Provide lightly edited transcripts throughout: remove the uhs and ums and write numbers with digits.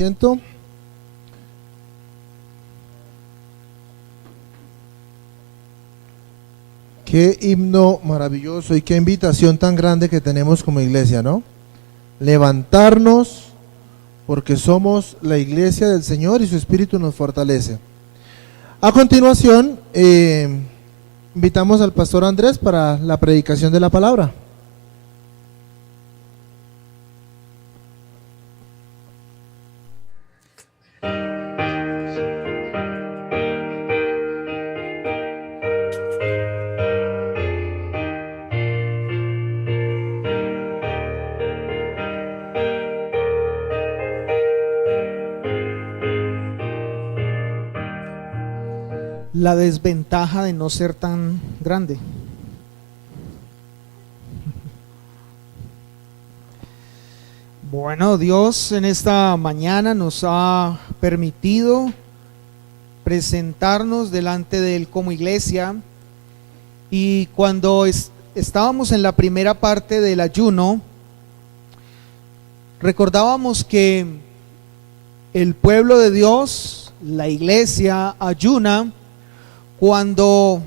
Siento. Qué himno maravilloso y qué invitación tan grande que tenemos como iglesia, ¿no? Levantarnos porque somos la iglesia del Señor y su Espíritu nos fortalece. A continuación, invitamos al pastor Andrés para la predicación de la palabra. La desventaja de no ser tan grande. Bueno, Dios en esta mañana nos ha permitido presentarnos delante de Él como iglesia, y cuando estábamos en la primera parte del ayuno, recordábamos que el pueblo de Dios, la iglesia, ayuna cuando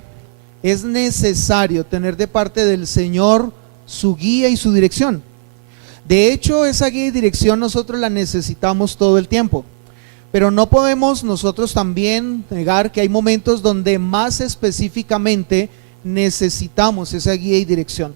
es necesario tener de parte del Señor su guía y su dirección. De hecho, esa guía y dirección nosotros la necesitamos todo el tiempo, pero no podemos nosotros también negar que hay momentos donde más específicamente necesitamos esa guía y dirección.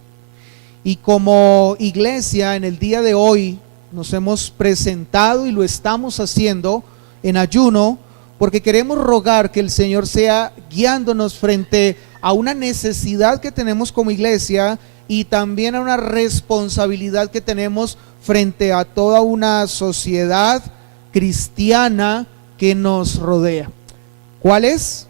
Y como iglesia, en el día de hoy nos hemos presentado y lo estamos haciendo en ayuno, porque queremos rogar que el Señor sea guiándonos frente a una necesidad que tenemos como iglesia y también a una responsabilidad que tenemos frente a toda una sociedad cristiana que nos rodea. ¿Cuál es?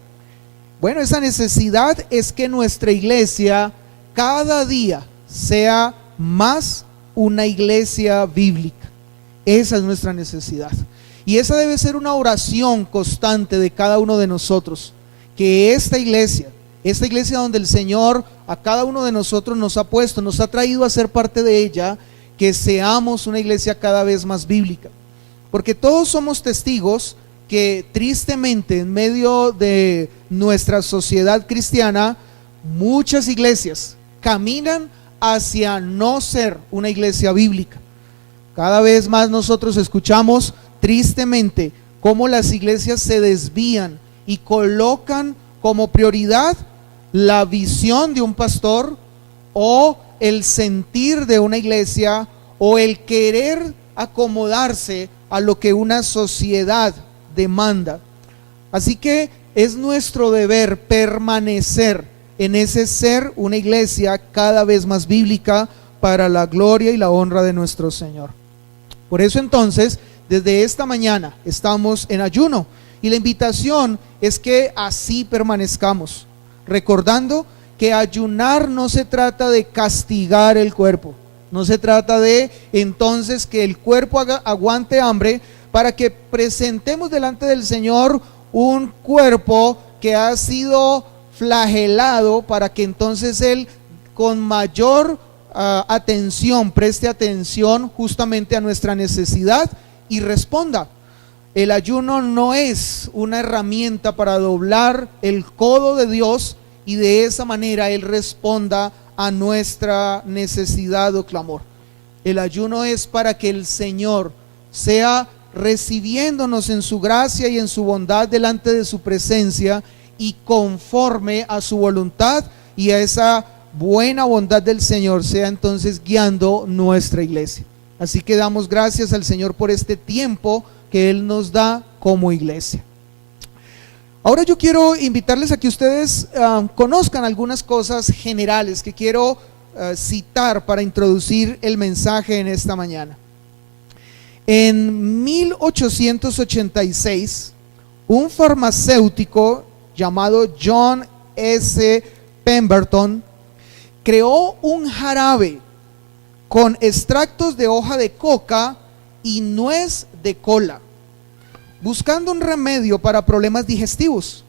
Bueno, esa necesidad es que nuestra iglesia cada día sea más una iglesia bíblica. Esa es nuestra necesidad. Y esa debe ser una oración constante de cada uno de nosotros, que esta iglesia donde el Señor a cada uno de nosotros nos ha puesto, nos ha traído a ser parte de ella, que seamos una iglesia cada vez más bíblica. Porque todos somos testigos que tristemente en medio de nuestra sociedad cristiana, muchas iglesias caminan hacia no ser una iglesia bíblica. Cada vez más nosotros escuchamos tristemente cómo las iglesias se desvían y colocan como prioridad la visión de un pastor o el sentir de una iglesia o el querer acomodarse a lo que una sociedad demanda. Así que es nuestro deber permanecer en ese ser una iglesia cada vez más bíblica para la gloria y la honra de nuestro Señor. Por eso entonces, desde esta mañana estamos en ayuno y la invitación es que así permanezcamos, recordando que ayunar no se trata de castigar el cuerpo, no se trata de entonces que el cuerpo aguante hambre para que presentemos delante del Señor un cuerpo que ha sido flagelado, para que entonces Él con mayor atención preste atención justamente a nuestra necesidad y responda. El ayuno no es una herramienta para doblar el codo de Dios y de esa manera Él responda a nuestra necesidad o clamor. El ayuno es para que el Señor sea recibiéndonos en su gracia y en su bondad delante de su presencia, y conforme a su voluntad y a esa buena bondad del Señor sea entonces guiando nuestra iglesia. Así que damos gracias al Señor por este tiempo que Él nos da como iglesia. Ahora yo quiero invitarles a que ustedes conozcan algunas cosas generales que quiero citar para introducir el mensaje en esta mañana. En 1886, un farmacéutico llamado John S. Pemberton creó un jarabe con extractos de hoja de coca y nuez de cola, buscando un remedio para problemas digestivos.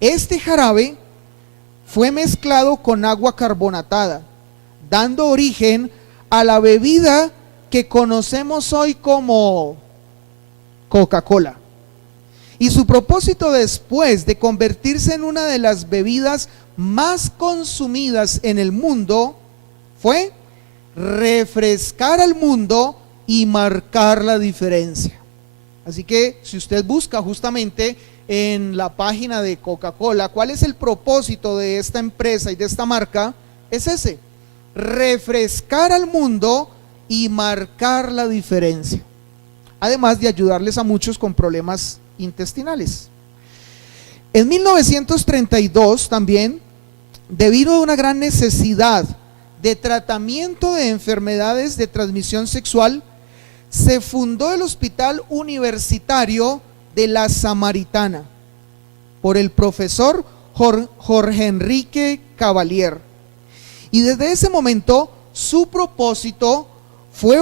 Este jarabe fue mezclado con agua carbonatada, dando origen a la bebida que conocemos hoy como Coca-Cola. Y su propósito, después de convertirse en una de las bebidas más consumidas en el mundo, fue refrescar al mundo y marcar la diferencia. Así que si usted busca justamente en la página de Coca-Cola cuál es el propósito de esta empresa y de esta marca, es ese: refrescar al mundo y marcar la diferencia, además de ayudarles a muchos con problemas intestinales. En 1932 también, debido a una gran necesidad de tratamiento de enfermedades de transmisión sexual, se fundó el Hospital Universitario de la Samaritana por el profesor Jorge Enrique Cavalier. Y desde ese momento su propósito fue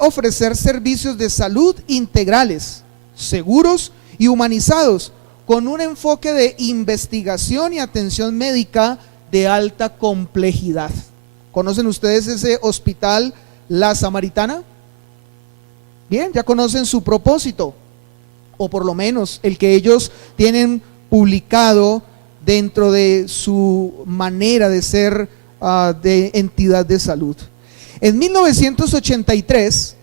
ofrecer servicios de salud integrales, seguros y humanizados, con un enfoque de investigación y atención médica de alta complejidad. ¿Conocen ustedes ese Hospital La Samaritana? Bien, ya conocen su propósito, o por lo menos el que ellos tienen publicado dentro de su manera de ser de entidad de salud. En 1983,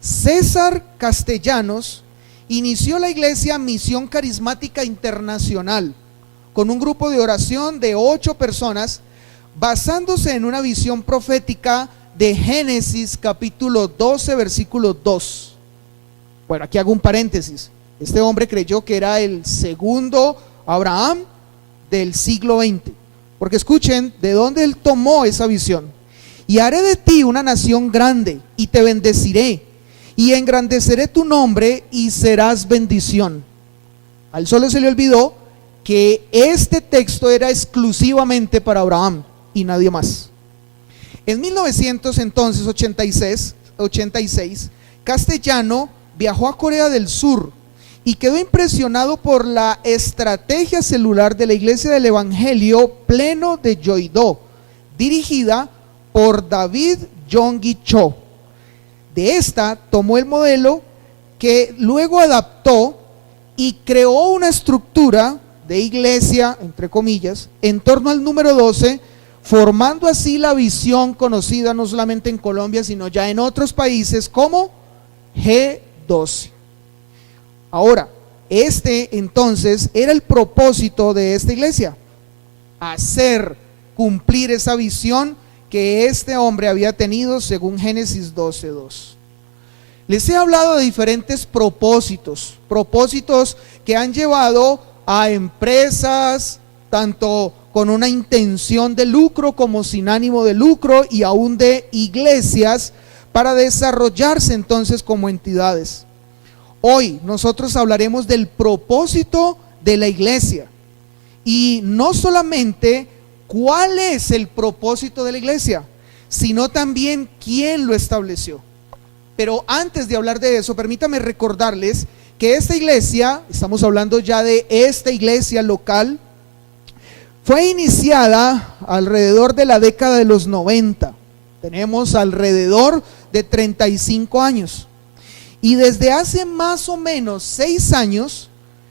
César Castellanos inició la iglesia Misión Carismática Internacional con un grupo de oración de 8 personas, basándose en una visión profética de Génesis capítulo 12 versículo 2. Bueno, aquí hago un paréntesis. Este hombre creyó que era el segundo Abraham del siglo XX, porque escuchen de dónde él tomó esa visión. Y haré de ti una nación grande y te bendeciré y engrandeceré tu nombre y serás bendición. A él solo se le olvidó que este texto era exclusivamente para Abraham y nadie más. En 1986, Castellano viajó a Corea del Sur y quedó impresionado por la estrategia celular de la Iglesia del Evangelio Pleno de Yoido, dirigida por David Yonggi Cho. De esta tomó el modelo que luego adaptó y creó una estructura de iglesia, entre comillas, en torno al número 12, formando así la visión conocida no solamente en Colombia, sino ya en otros países como G12. Ahora, este entonces era el propósito de esta iglesia: hacer cumplir esa visión que este hombre había tenido según Génesis 12:2. Les he hablado de diferentes propósitos que han llevado a empresas, tanto con una intención de lucro como sin ánimo de lucro, y aún de iglesias, para desarrollarse entonces como entidades. Hoy nosotros hablaremos del propósito de la iglesia, y no solamente cuál es el propósito de la iglesia, sino también quién lo estableció. Pero antes de hablar de eso, permítame recordarles que esta iglesia, estamos hablando ya de esta iglesia local, fue iniciada alrededor de la década de los 90. Tenemos alrededor de 35 años. Y desde hace más o menos 6 años,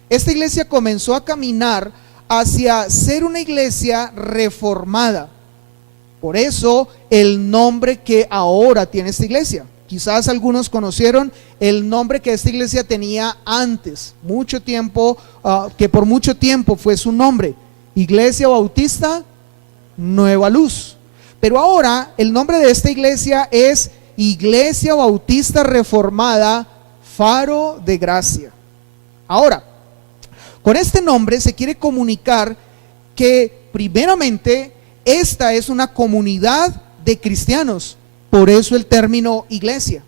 esta iglesia comenzó a caminar hacia ser una iglesia reformada. Por eso el nombre que ahora tiene esta iglesia. Quizás algunos conocieron el nombre que esta iglesia tenía antes, mucho tiempo, que por mucho tiempo fue su nombre: Iglesia Bautista Nueva Luz. Pero ahora el nombre de esta iglesia es Iglesia Bautista Reformada Faro de Gracia. Ahora, con este nombre se quiere comunicar que primeramente esta es una comunidad de cristianos, por eso el término iglesia,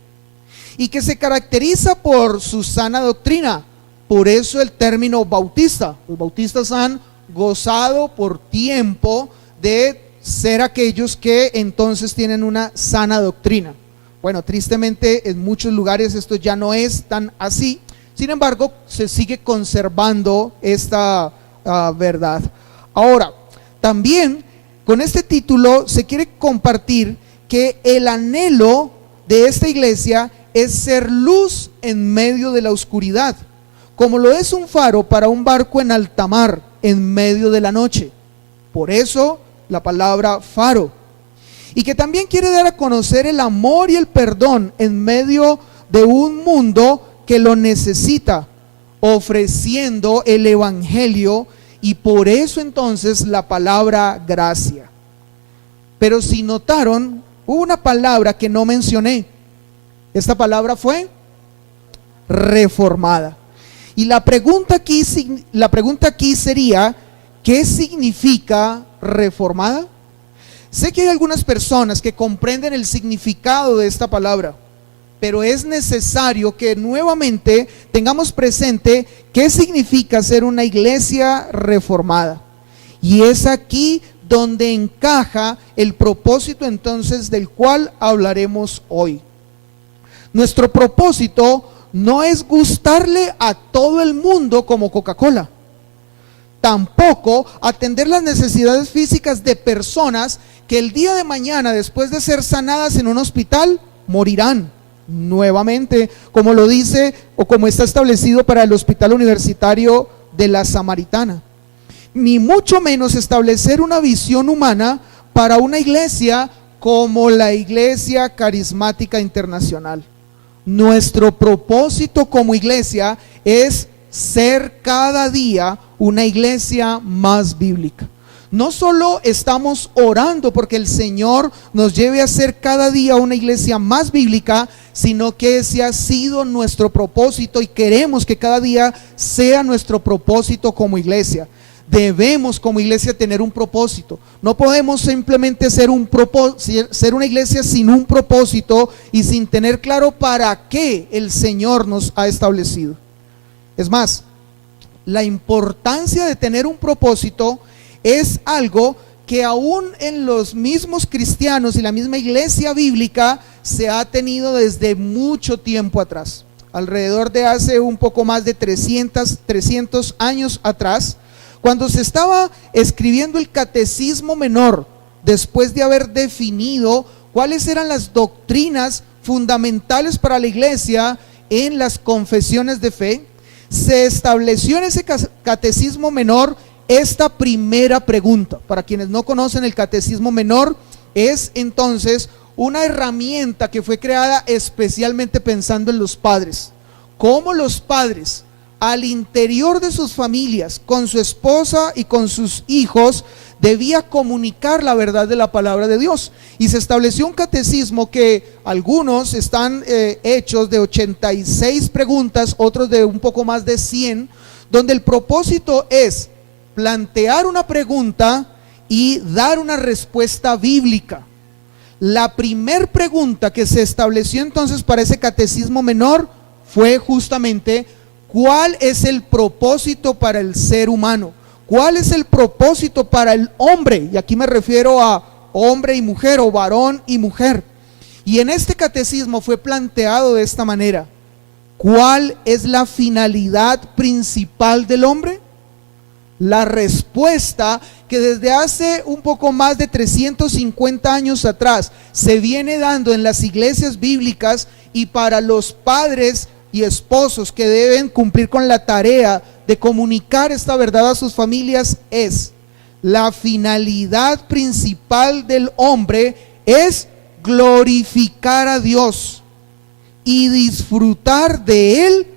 y que se caracteriza por su sana doctrina, por eso el término bautista. Los bautistas han gozado por tiempo de ser aquellos que entonces tienen una sana doctrina. Bueno, tristemente en muchos lugares esto ya no es tan así. Sin embargo, se sigue conservando esta verdad. Ahora, también con este título se quiere compartir que el anhelo de esta iglesia es ser luz en medio de la oscuridad, como lo es un faro para un barco en alta mar en medio de la noche. Por eso la palabra faro. Y que también quiere dar a conocer el amor y el perdón en medio de un mundo que lo necesita, ofreciendo el evangelio, y por eso entonces la palabra gracia. Pero si notaron, hubo una palabra que no mencioné. Esta palabra fue reformada. Y la pregunta aquí sería, ¿qué significa reformada? Sé que hay algunas personas que comprenden el significado de esta palabra, pero es necesario que nuevamente tengamos presente qué significa ser una iglesia reformada. Y es aquí donde encaja el propósito entonces del cual hablaremos hoy. Nuestro propósito no es gustarle a todo el mundo como Coca-Cola. Tampoco atender las necesidades físicas de personas que el día de mañana, después de ser sanadas en un hospital, morirán nuevamente, como lo dice o como está establecido para el Hospital Universitario de la Samaritana. Ni mucho menos establecer una visión humana para una iglesia como la Iglesia Carismática Internacional. Nuestro propósito como iglesia es ser cada día una iglesia más bíblica. No solo estamos orando porque el Señor nos lleve a ser cada día una iglesia más bíblica, sino que ese ha sido nuestro propósito y queremos que cada día sea nuestro propósito como iglesia. Debemos como iglesia tener un propósito. No podemos simplemente ser una iglesia sin un propósito y sin tener claro para qué el Señor nos ha establecido. Es más, la importancia de tener un propósito es algo que aún en los mismos cristianos y la misma iglesia bíblica se ha tenido desde mucho tiempo atrás. Alrededor de hace un poco más de 300 años atrás, cuando se estaba escribiendo el Catecismo Menor, después de haber definido cuáles eran las doctrinas fundamentales para la iglesia en las confesiones de fe, se estableció en ese Catecismo Menor esta primera pregunta. Para quienes no conocen, el Catecismo Menor es entonces una herramienta que fue creada especialmente pensando en los padres. Cómo los padres al interior de sus familias, con su esposa y con sus hijos, debía comunicar la verdad de la palabra de Dios. Y se estableció un catecismo que algunos están hechos de 86 preguntas, otros de un poco más de 100, donde el propósito es plantear una pregunta y dar una respuesta bíblica. La primer pregunta que se estableció entonces para ese catecismo menor fue justamente: ¿cuál es el propósito para el ser humano? ¿Cuál es el propósito para el hombre? Y aquí me refiero a hombre y mujer, o varón y mujer. Y en este catecismo fue planteado de esta manera: ¿cuál es la finalidad principal del hombre? La respuesta que desde hace un poco más de 350 años atrás se viene dando en las iglesias bíblicas y para los padres y esposos que deben cumplir con la tarea de comunicar esta verdad a sus familias es: la finalidad principal del hombre es glorificar a Dios y disfrutar de Él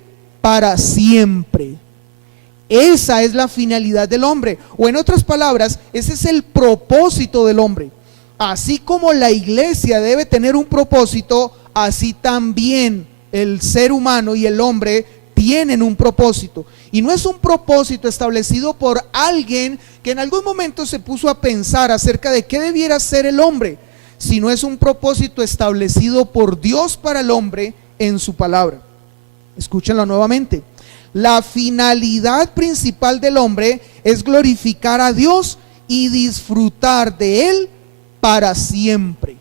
para siempre. Esa es la finalidad del hombre, o en otras palabras, ese es el propósito del hombre. Así como la iglesia debe tener un propósito, así también el ser humano y el hombre tienen un propósito. Y no es un propósito establecido por alguien que en algún momento se puso a pensar acerca de qué debiera ser el hombre, sino es un propósito establecido por Dios para el hombre en su palabra. Escúchenlo nuevamente. La finalidad principal del hombre es glorificar a Dios y disfrutar de Él para siempre.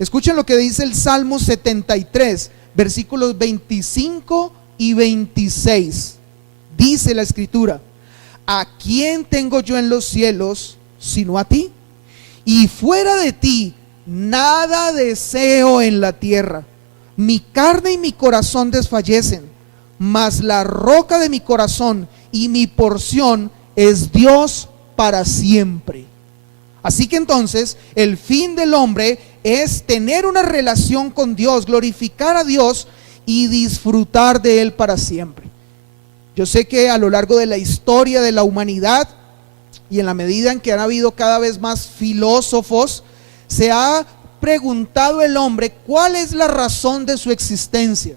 Escuchen lo que dice el Salmo 73, versículos 25 y 26. Dice la Escritura: ¿a quién tengo yo en los cielos sino a ti? Y fuera de ti nada deseo en la tierra. mi carne y mi corazón desfallecen, mas la roca de mi corazón y mi porción es Dios para siempre. Así que entonces el fin del hombre es tener una relación con Dios, glorificar a Dios y disfrutar de Él para siempre. Yo sé que a lo largo de la historia de la humanidad y en la medida en que han habido cada vez más filósofos, se ha preguntado el hombre cuál es la razón de su existencia.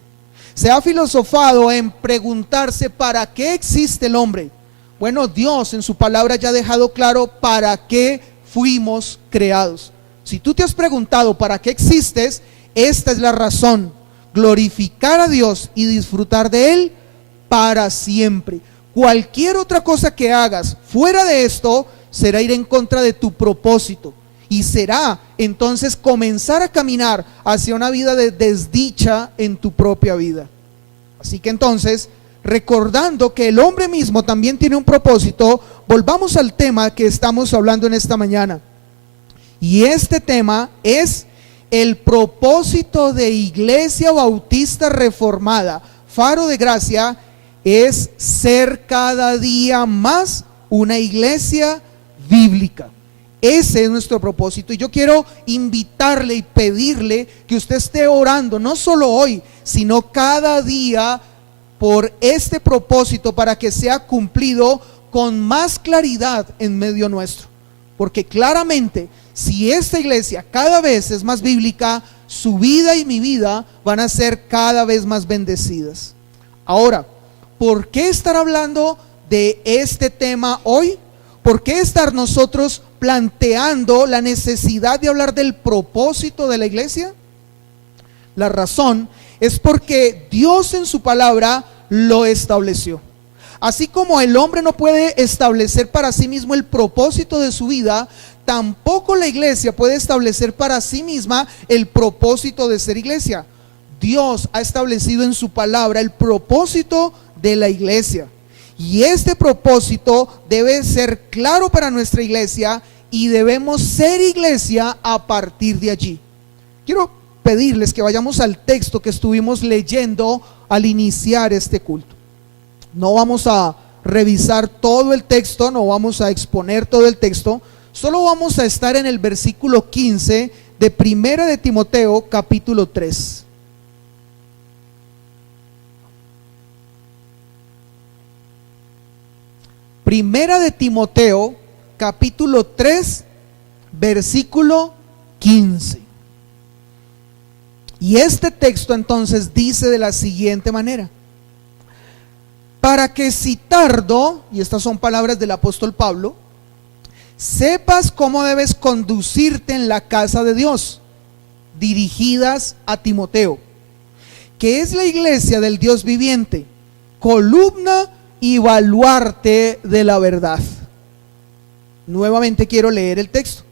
Se ha filosofado en preguntarse para qué existe el hombre. Bueno, Dios en su palabra ya ha dejado claro para qué fuimos creados. Si tú te has preguntado para qué existes, esta es la razón: glorificar a Dios y disfrutar de Él para siempre. Cualquier otra cosa que hagas fuera de esto será ir en contra de tu propósito y será entonces comenzar a caminar hacia una vida de desdicha en tu propia vida. Así que entonces, recordando que el hombre mismo también tiene un propósito, volvamos al tema que estamos hablando en esta mañana. Y este tema es el propósito de Iglesia Bautista Reformada Faro de Gracia, es ser cada día más una iglesia bíblica. Ese es nuestro propósito, y yo quiero invitarle y pedirle que usted esté orando no solo hoy, sino cada día por este propósito, para que sea cumplido con más claridad en medio nuestro. Porque claramente, si esta iglesia cada vez es más bíblica, su vida y mi vida van a ser cada vez más bendecidas. Ahora, ¿por qué estar hablando de este tema hoy? ¿Por qué estar nosotros planteando la necesidad de hablar del propósito de la iglesia? La razón es porque Dios en su palabra lo estableció. Así como el hombre no puede establecer para sí mismo el propósito de su vida, tampoco la iglesia puede establecer para sí misma el propósito de ser iglesia. Dios ha establecido en su palabra el propósito de la iglesia. Y este propósito debe ser claro para nuestra iglesia, y debemos ser iglesia a partir de allí. Quiero pedirles que vayamos al texto que estuvimos leyendo al iniciar este culto. No vamos a revisar todo el texto, no vamos a exponer todo el texto, solo vamos a estar en el versículo 15 de Primera de Timoteo capítulo 3. Primera de Timoteo capítulo 3 versículo 15. Y este texto entonces dice de la siguiente manera: para que si tardo, y estas son palabras del apóstol Pablo, sepas cómo debes conducirte en la casa de Dios, dirigidas a Timoteo, que es la iglesia del Dios viviente, columna y baluarte de la verdad. Nuevamente quiero leer el texto.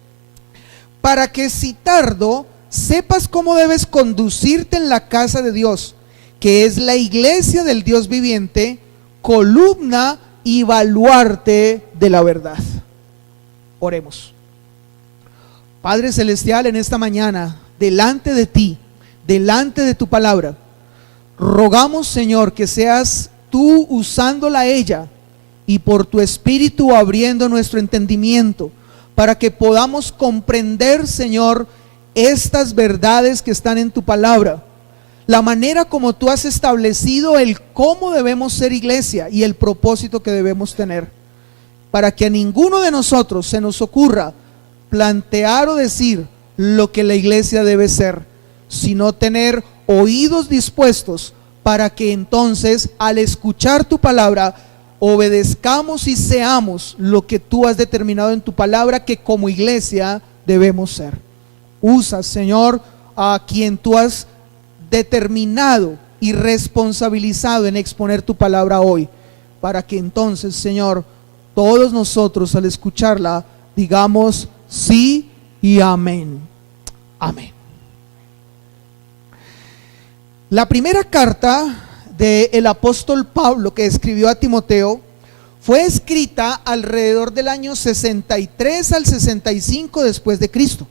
Para que si tardo, sepas cómo debes conducirte en la casa de Dios, que es la iglesia del Dios viviente, columna y baluarte de la verdad. Oremos. Padre celestial, en esta mañana, delante de ti, delante de tu palabra, rogamos, Señor, que seas tú usándola a ella, y por tu espíritu abriendo nuestro entendimiento, para que podamos comprender, Señor, estas verdades que están en tu palabra, la manera como tú has establecido el cómo debemos ser iglesia y el propósito que debemos tener, para que a ninguno de nosotros se nos ocurra plantear o decir lo que la iglesia debe ser, sino tener oídos dispuestos para que entonces, al escuchar tu palabra, obedezcamos y seamos lo que tú has determinado en tu palabra que como iglesia debemos ser. Usa, Señor, a quien tú has determinado y responsabilizado en exponer tu palabra hoy, para que entonces, Señor, todos nosotros al escucharla digamos sí y amén. Amén. La primera carta del apóstol Pablo que escribió a Timoteo fue escrita alrededor del año 63 al 65 después de Cristo.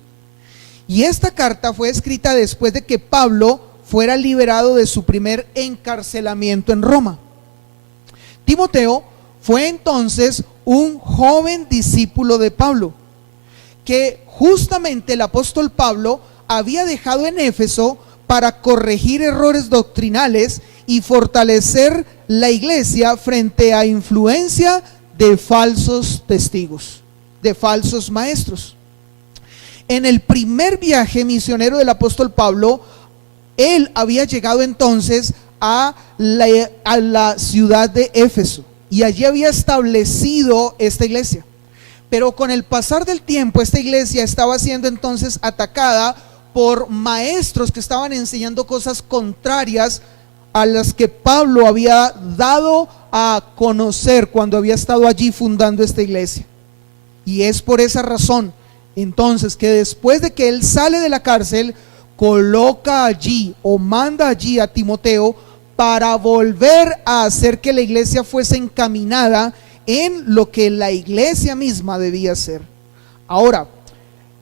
Y esta carta fue escrita después de que Pablo fuera liberado de su primer encarcelamiento en Roma. Timoteo fue entonces un joven discípulo de Pablo, que justamente el apóstol Pablo había dejado en Éfeso para corregir errores doctrinales y fortalecer la iglesia frente a influencia de falsos testigos, de falsos maestros. En el primer viaje misionero del apóstol Pablo, él había llegado entonces a la ciudad de Éfeso y allí había establecido esta iglesia. Pero con el pasar del tiempo, esta iglesia estaba siendo entonces atacada por maestros que estaban enseñando cosas contrarias a las que Pablo había dado a conocer cuando había estado allí fundando esta iglesia. Y es por esa razón entonces que después de que él sale de la cárcel, coloca allí o manda allí a Timoteo para volver a hacer que la iglesia fuese encaminada en lo que la iglesia misma debía ser. Ahora,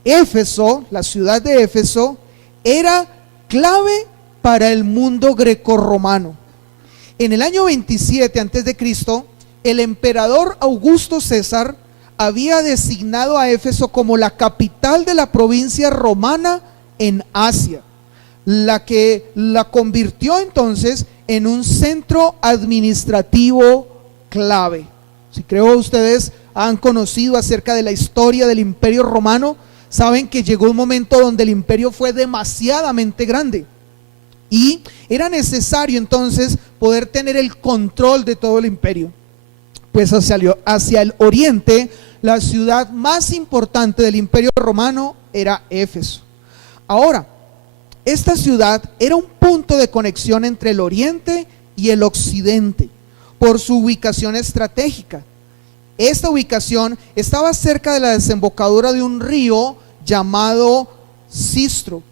Éfeso, la ciudad de Éfeso, era clave para el mundo grecorromano. En el año 27 a.C., el emperador Augusto César había designado a Éfeso como la capital de la provincia romana en Asia, la que la convirtió entonces en un centro administrativo clave. Si creo ustedes han conocido acerca de la historia del Imperio Romano, saben que llegó un momento donde el imperio fue demasiadamente grande y era necesario entonces poder tener el control de todo el imperio. Pues hacia el oriente, la ciudad más importante del Imperio Romano era Éfeso. Ahora, esta ciudad era un punto de conexión entre el oriente y el occidente por su ubicación estratégica. Esta ubicación estaba cerca de la desembocadura de un río llamado Sistro,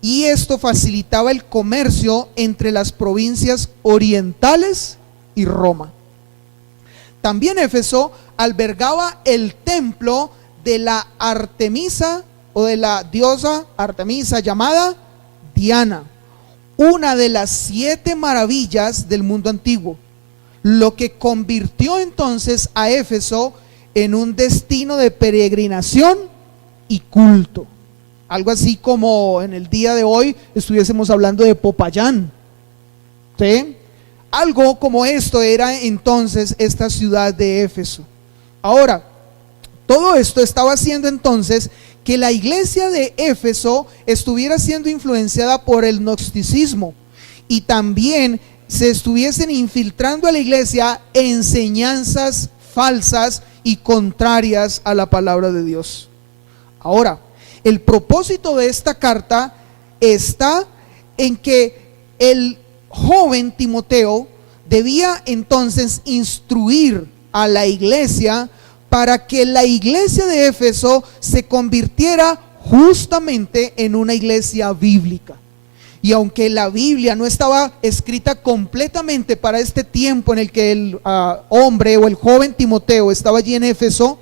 y esto facilitaba el comercio entre las provincias orientales y Roma. También Éfeso albergaba el templo de la Artemisa, o de la diosa Artemisa llamada Diana, una de las 7 maravillas del mundo antiguo, lo que convirtió entonces a Éfeso en un destino de peregrinación y culto. Algo así como en el día de hoy estuviésemos hablando de Popayán, ¿sí? Algo como esto era entonces esta ciudad de Éfeso. Ahora, todo esto estaba haciendo entonces que la iglesia de Éfeso estuviera siendo influenciada por el gnosticismo y también se estuviesen infiltrando a la iglesia enseñanzas falsas y contrarias a la palabra de Dios. Ahora, el propósito de esta carta está en que el joven Timoteo debía entonces instruir a la iglesia para que la iglesia de Éfeso se convirtiera justamente en una iglesia bíblica. Y aunque la Biblia no estaba escrita completamente para este tiempo en el que el hombre o el joven Timoteo estaba allí en Éfeso,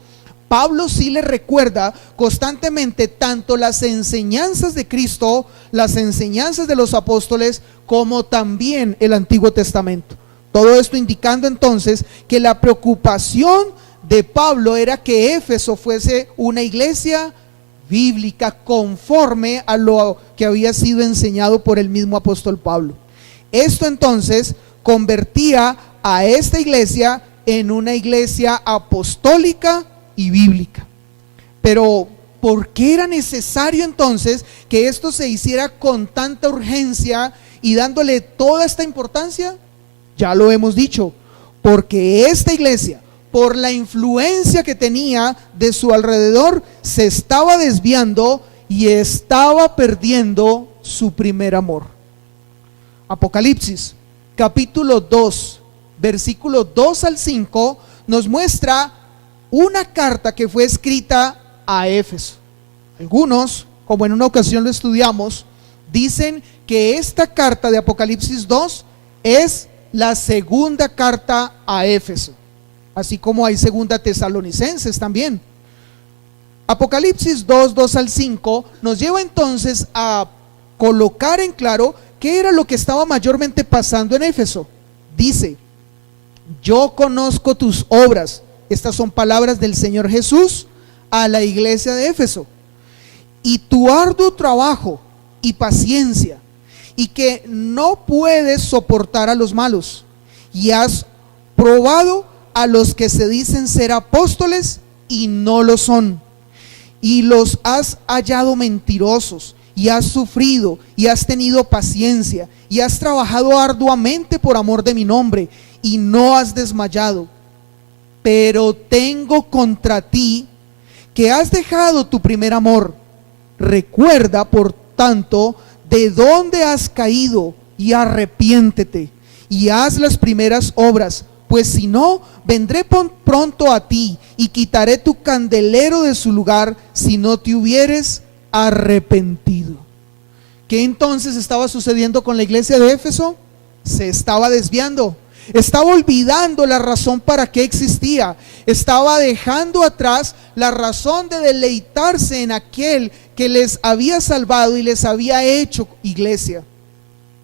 Pablo sí le recuerda constantemente tanto las enseñanzas de Cristo, las enseñanzas de los apóstoles, como también el Antiguo Testamento. Todo esto indicando entonces que la preocupación de Pablo era que Éfeso fuese una iglesia bíblica conforme a lo que había sido enseñado por el mismo apóstol Pablo. Esto entonces convertía a esta iglesia en una iglesia apostólica y bíblica. Pero ¿por qué era necesario entonces que esto se hiciera con tanta urgencia y dándole toda esta importancia? Ya lo hemos dicho, porque esta iglesia, por la influencia que tenía de su alrededor, se estaba desviando y estaba perdiendo su primer amor. Apocalipsis capítulo 2, versículos 2 al 5 nos muestra una carta que fue escrita a Éfeso. Algunos, como en una ocasión lo estudiamos, dicen que esta carta de Apocalipsis 2 es la segunda carta a Éfeso, así como hay segunda Tesalonicenses también. Apocalipsis 2, 2 al 5 nos lleva entonces a colocar en claro ¿qué era lo que estaba mayormente pasando en Éfeso? Dice: yo conozco tus obras. Estas son palabras del Señor Jesús a la iglesia de Éfeso. Y tu arduo trabajo y paciencia, y que no puedes soportar a los malos, y has probado a los que se dicen ser apóstoles y no lo son, y los has hallado mentirosos, y has sufrido y has tenido paciencia, y has trabajado arduamente por amor de mi nombre, y no has desmayado. Pero tengo contra ti que has dejado tu primer amor. Recuerda, por tanto, de dónde has caído, y arrepiéntete, y haz las primeras obras, pues si no, vendré pronto a ti, y quitaré tu candelero de su lugar, si no te hubieres arrepentido. ¿Qué entonces estaba sucediendo con la iglesia de Éfeso? Se estaba desviando. Estaba olvidando la razón para qué existía. Estaba dejando atrás la razón de deleitarse en aquel que les había salvado y les había hecho iglesia.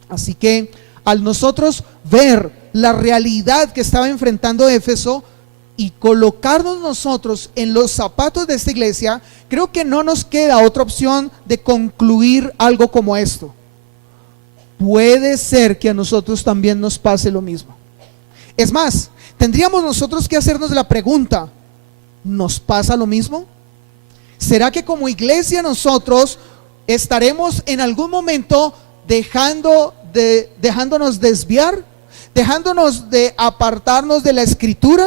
Así que al nosotros ver la realidad que estaba enfrentando Éfeso y colocarnos nosotros en los zapatos de esta iglesia, creo que no nos queda otra opción de concluir algo como esto: puede ser que a nosotros también nos pase lo mismo. Es más, tendríamos nosotros que hacernos la pregunta: ¿nos pasa lo mismo? ¿Será que como iglesia nosotros estaremos en algún momento dejándonos desviar, dejándonos de apartarnos de la escritura?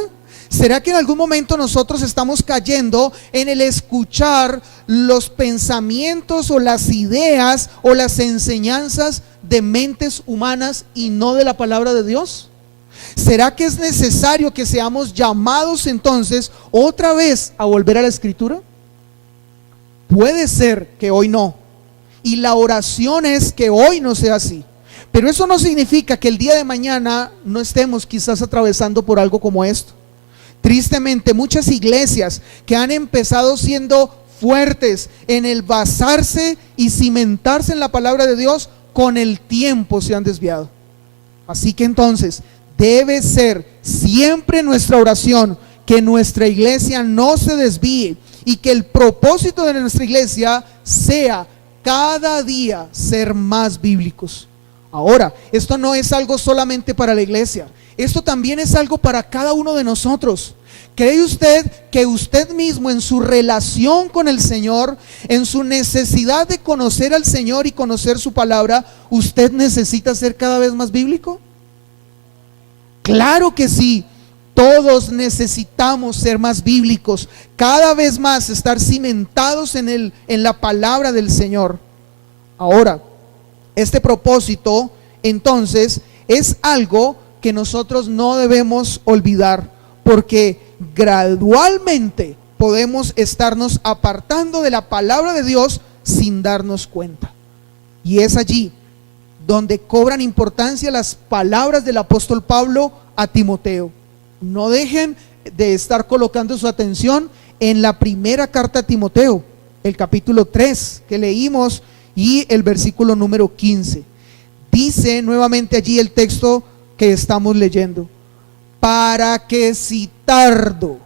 ¿Será que en algún momento nosotros estamos cayendo en el escuchar los pensamientos o las ideas o las enseñanzas de mentes humanas y no de la palabra de Dios? ¿Será que es necesario que seamos llamados entonces otra vez a volver a la escritura? Puede ser que hoy no, y la oración es que hoy no sea así, pero eso no significa que el día de mañana no estemos quizás atravesando por algo como esto. Tristemente, muchas iglesias que han empezado siendo fuertes en el basarse y cimentarse en la palabra de Dios, con el tiempo se han desviado. Así que entonces debe ser siempre nuestra oración que nuestra iglesia no se desvíe, y que el propósito de nuestra iglesia sea cada día ser más bíblicos. Ahora, esto no es algo solamente para la iglesia, esto también es algo para cada uno de nosotros. ¿Cree usted que usted mismo, en su relación con el Señor, en su necesidad de conocer al Señor y conocer su palabra, usted necesita ser cada vez más bíblico? Claro que sí. Todos necesitamos ser más bíblicos, cada vez más estar cimentados en la palabra del Señor. Ahora, este propósito entonces es algo que nosotros no debemos olvidar, porque gradualmente podemos estarnos apartando de la palabra de Dios sin darnos cuenta. Y es allí donde cobran importancia las palabras del apóstol Pablo a Timoteo. No dejen de estar colocando su atención en la primera carta a Timoteo, el capítulo 3 que leímos y el versículo número 15. Dice nuevamente allí el texto que estamos leyendo: para que si tardo,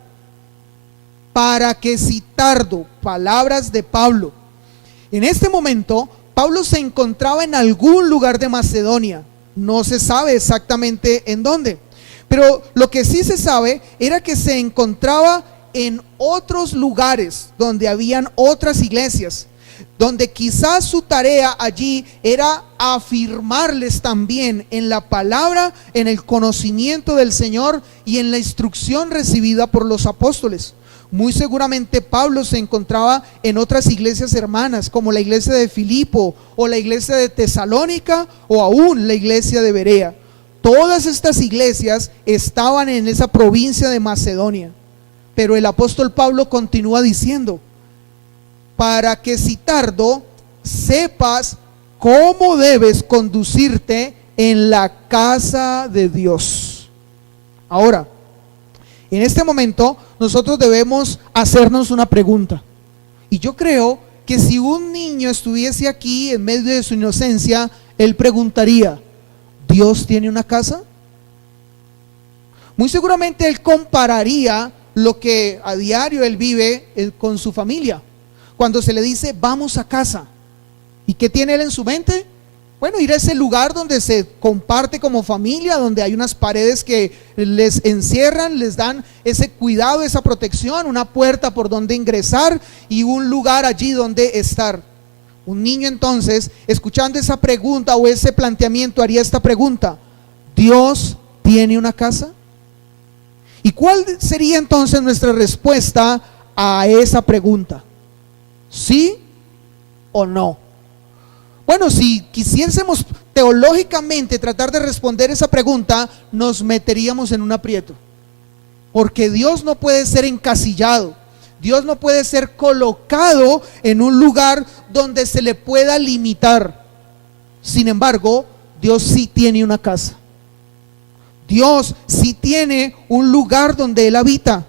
palabras de Pablo. En este momento Pablo se encontraba en algún lugar de Macedonia, no se sabe exactamente en dónde, pero lo que sí se sabe era que se encontraba en otros lugares donde habían otras iglesias, donde quizás su tarea allí era afirmarles también en la palabra, en el conocimiento del Señor y en la instrucción recibida por los apóstoles. Muy seguramente Pablo se encontraba en otras iglesias hermanas, como la iglesia de Filipo o la iglesia de Tesalónica o aún la iglesia de Berea. Todas estas iglesias estaban en esa provincia de Macedonia. Pero el apóstol Pablo continúa diciendo: para que si tardo, sepas cómo debes conducirte en la casa de Dios. Ahora, en este momento nosotros debemos hacernos una pregunta. Y yo creo que si un niño estuviese aquí en medio de su inocencia, él preguntaría: ¿Dios tiene una casa? Muy seguramente él compararía lo que a diario él vive con su familia. Cuando se le dice vamos a casa, ¿y qué tiene él en su mente? Bueno, ir a ese lugar donde se comparte como familia, donde hay unas paredes que les encierran, les dan ese cuidado, esa protección, una puerta por donde ingresar y un lugar allí donde estar. Un niño entonces, escuchando esa pregunta o ese planteamiento, haría esta pregunta: ¿Dios tiene una casa? ¿Y cuál sería entonces nuestra respuesta a esa pregunta? ¿Sí o no? Bueno, si quisiésemos teológicamente tratar de responder esa pregunta, nos meteríamos en un aprieto, porque Dios no puede ser encasillado. Dios no puede ser colocado en un lugar donde se le pueda limitar. Sin embargo, Dios sí tiene una casa. Dios sí tiene un lugar donde Él habita.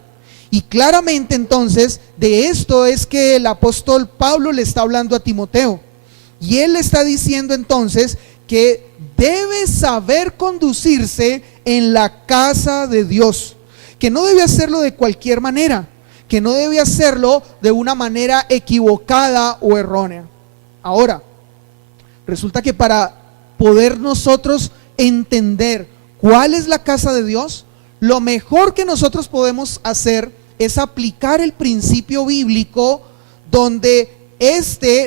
Y claramente entonces de esto es que el apóstol Pablo le está hablando a Timoteo. Y él le está diciendo entonces que debe saber conducirse en la casa de Dios, que no debe hacerlo de cualquier manera, que no debe hacerlo de una manera equivocada o errónea. Ahora, resulta que para poder nosotros entender cuál es la casa de Dios, lo mejor que nosotros podemos hacer es aplicar el principio bíblico, donde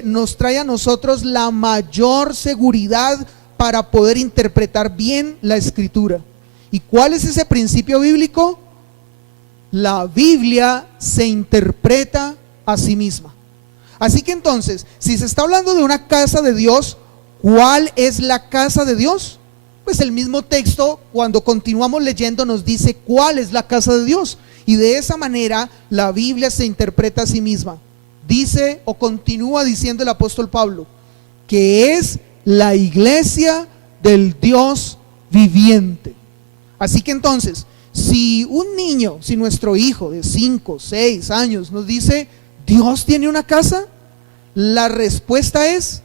nos trae a nosotros la mayor seguridad para poder interpretar bien la escritura. ¿Y cuál es ese principio bíblico? La Biblia se interpreta a sí misma. Así que entonces, si se está hablando de una casa de Dios, ¿cuál es la casa de Dios? Pues el mismo texto, cuando continuamos leyendo, nos dice cuál es la casa de Dios. Y de esa manera la Biblia se interpreta a sí misma. Dice o continúa diciendo el apóstol Pablo que es la iglesia del Dios viviente. Así que entonces, si un niño, si nuestro hijo de 5, 6 años nos dice: ¿Dios tiene una casa?, la respuesta es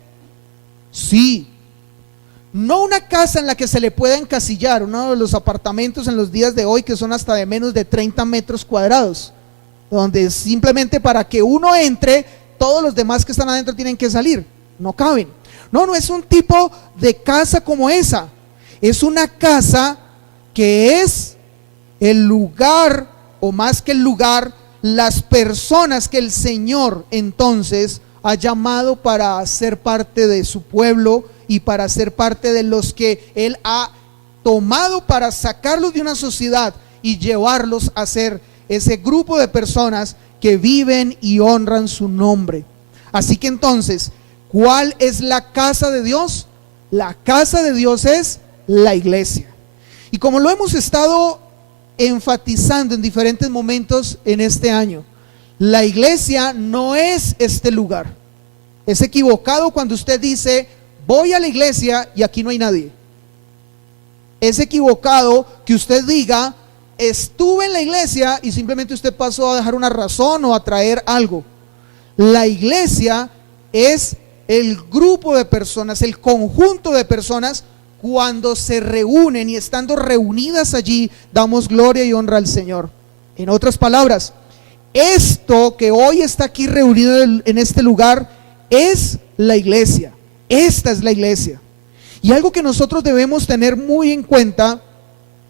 sí. No una casa en la que se le pueda encasillar, uno de los apartamentos en los días de hoy que son hasta de menos de 30 metros cuadrados, donde simplemente para que uno entre, todos los demás que están adentro tienen que salir, no caben. No es un tipo de casa como esa. Es una casa que es el lugar, o más que el lugar, las personas que el Señor entonces ha llamado para ser parte de su pueblo y para ser parte de los que Él ha tomado para sacarlos de una sociedad y llevarlos a ser ese grupo de personas que viven y honran su nombre. Así que entonces, ¿cuál es la casa de Dios? La casa de Dios es la iglesia. Y como lo hemos estado enfatizando en diferentes momentos en este año, la iglesia no es este lugar. Es equivocado cuando usted dice: voy a la iglesia y aquí no hay nadie. Es equivocado que usted diga: estuve en la iglesia y simplemente usted pasó a dejar una razón o a traer algo. La iglesia es el grupo de personas, el conjunto de personas, cuando se reúnen, y estando reunidas allí damos gloria y honra al Señor. En otras palabras, esto que hoy está aquí reunido en este lugar es la iglesia. Esta es la iglesia. Y algo que nosotros debemos tener muy en cuenta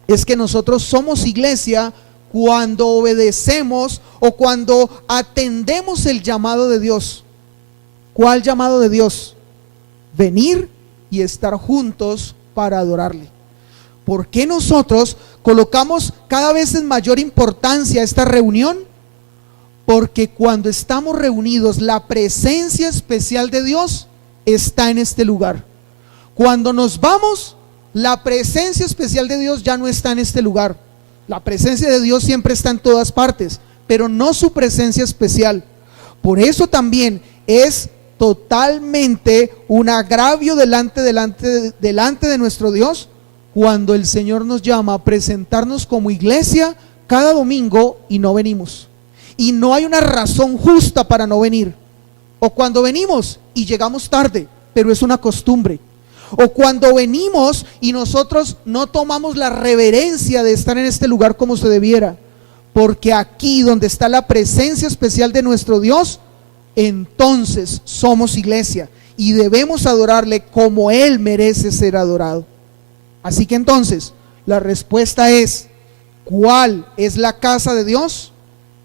es que nosotros somos iglesia cuando obedecemos o cuando atendemos el llamado de Dios. ¿Cuál llamado de Dios? Venir y estar juntos para adorarle. ¿Por qué nosotros colocamos cada vez en mayor importancia esta reunión? Porque cuando estamos reunidos, la presencia especial de Dios está en este lugar. Cuando nos vamos, la presencia especial de Dios ya no está en este lugar. La presencia de Dios siempre está en todas partes, pero no su presencia especial. Por eso también es totalmente un agravio delante de nuestro Dios cuando el Señor nos llama a presentarnos como iglesia cada domingo y no venimos. Y no hay una razón justa para no venir. O cuando venimos y llegamos tarde, pero es una costumbre. O cuando venimos y nosotros no tomamos la reverencia de estar en este lugar como se debiera. Porque aquí donde está la presencia especial de nuestro Dios, entonces somos iglesia y debemos adorarle como Él merece ser adorado. Así que entonces la respuesta es, ¿cuál es la casa de Dios?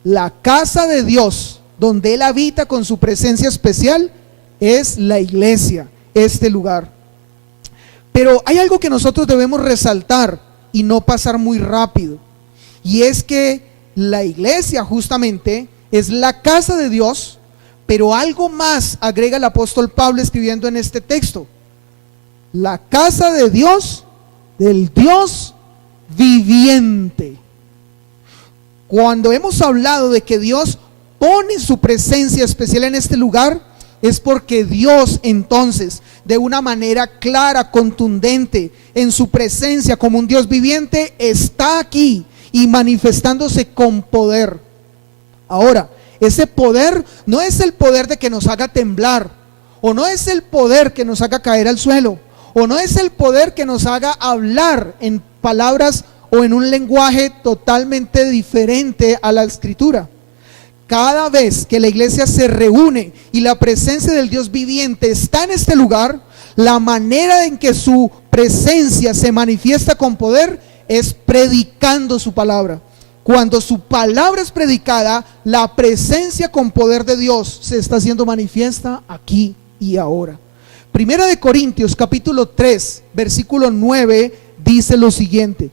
La casa de Dios, donde Él habita con su presencia especial, es la iglesia, este lugar. Pero hay algo que nosotros debemos resaltar y no pasar muy rápido, y es que la iglesia justamente es la casa de Dios, pero algo más agrega el apóstol Pablo escribiendo en este texto: la casa de Dios, del Dios viviente. Cuando hemos hablado de que Dios pone su presencia especial en este lugar, es porque Dios entonces, de una manera clara, contundente, en su presencia como un Dios viviente, está aquí y manifestándose con poder. Ahora, ese poder no es el poder de que nos haga temblar, o no es el poder que nos haga caer al suelo, o no es el poder que nos haga hablar en palabras o en un lenguaje totalmente diferente a la escritura. Cada vez que la iglesia se reúne y la presencia del Dios viviente está en este lugar, la manera en que su presencia se manifiesta con poder es predicando su palabra. Cuando su palabra es predicada, la presencia con poder de Dios se está haciendo manifiesta aquí y ahora. Primera de Corintios capítulo 3 versículo 9 dice lo siguiente: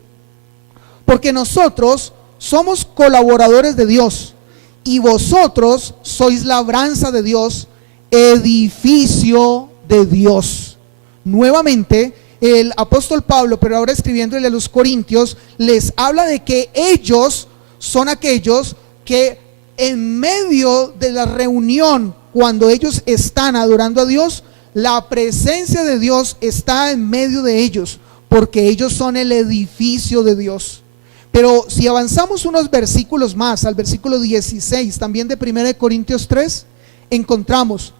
porque nosotros somos colaboradores de Dios y vosotros sois labranza de Dios, edificio de Dios. Nuevamente el apóstol Pablo, pero ahora escribiéndole a los corintios, les habla de que ellos son aquellos que en medio de la reunión, cuando ellos están adorando a Dios, la presencia de Dios está en medio de ellos, porque ellos son el edificio de Dios. Pero si avanzamos unos versículos más, al versículo 16 también de 1 Corintios 3, encontramos: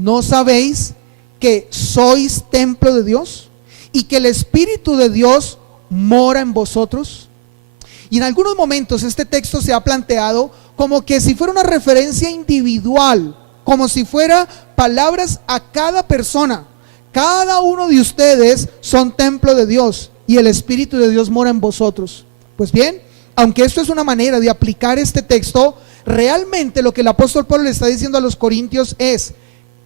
¿no sabéis que sois templo de Dios y que el Espíritu de Dios mora en vosotros? Y en algunos momentos este texto se ha planteado como que si fuera una referencia individual, como si fuera palabras a cada persona. Cada uno de ustedes son templo de Dios y el Espíritu de Dios mora en vosotros. Pues bien, aunque esto es una manera de aplicar este texto, realmente lo que el apóstol Pablo le está diciendo a los corintios es: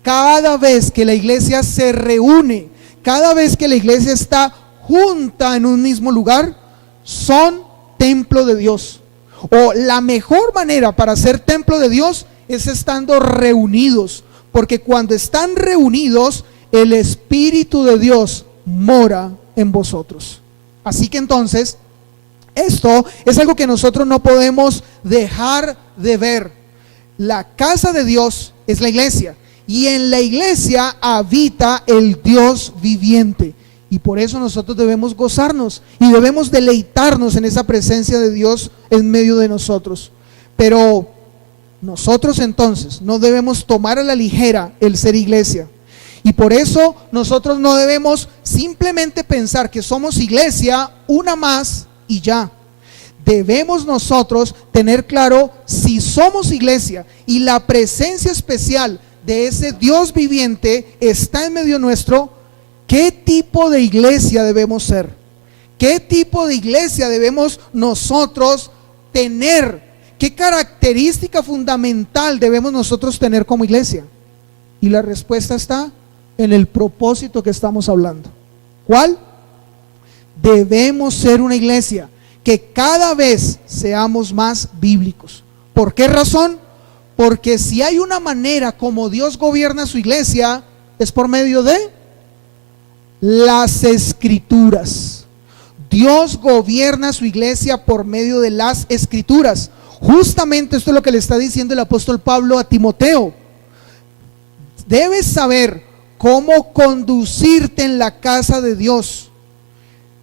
cada vez que la iglesia se reúne, cada vez que la iglesia está junta en un mismo lugar, son templo de Dios. O la mejor manera para ser templo de Dios es estando reunidos, porque cuando están reunidos, el Espíritu de Dios mora en vosotros. Así que entonces, esto es algo que nosotros no podemos dejar de ver. La casa de Dios es la iglesia, y en la iglesia habita el Dios viviente, y por eso nosotros debemos gozarnos y debemos deleitarnos en esa presencia de Dios en medio de nosotros. Pero nosotros entonces no debemos tomar a la ligera el ser iglesia, y por eso nosotros no debemos simplemente pensar que somos iglesia, una más y ya. Debemos nosotros tener claro si somos iglesia y la presencia especial de ese Dios viviente está en medio nuestro, ¿qué tipo de iglesia debemos ser? ¿Qué tipo de iglesia debemos nosotros tener? ¿Qué característica fundamental debemos nosotros tener como iglesia? Y la respuesta está en el propósito que estamos hablando. ¿Cuál? Debemos ser una iglesia que cada vez seamos más bíblicos. ¿Por qué razón? Porque si hay una manera como Dios gobierna su iglesia, es por medio de las escrituras. Dios gobierna su iglesia por medio de las escrituras. Justamente esto es lo que le está diciendo el apóstol Pablo a Timoteo. Debes saber cómo conducirte en la casa de Dios,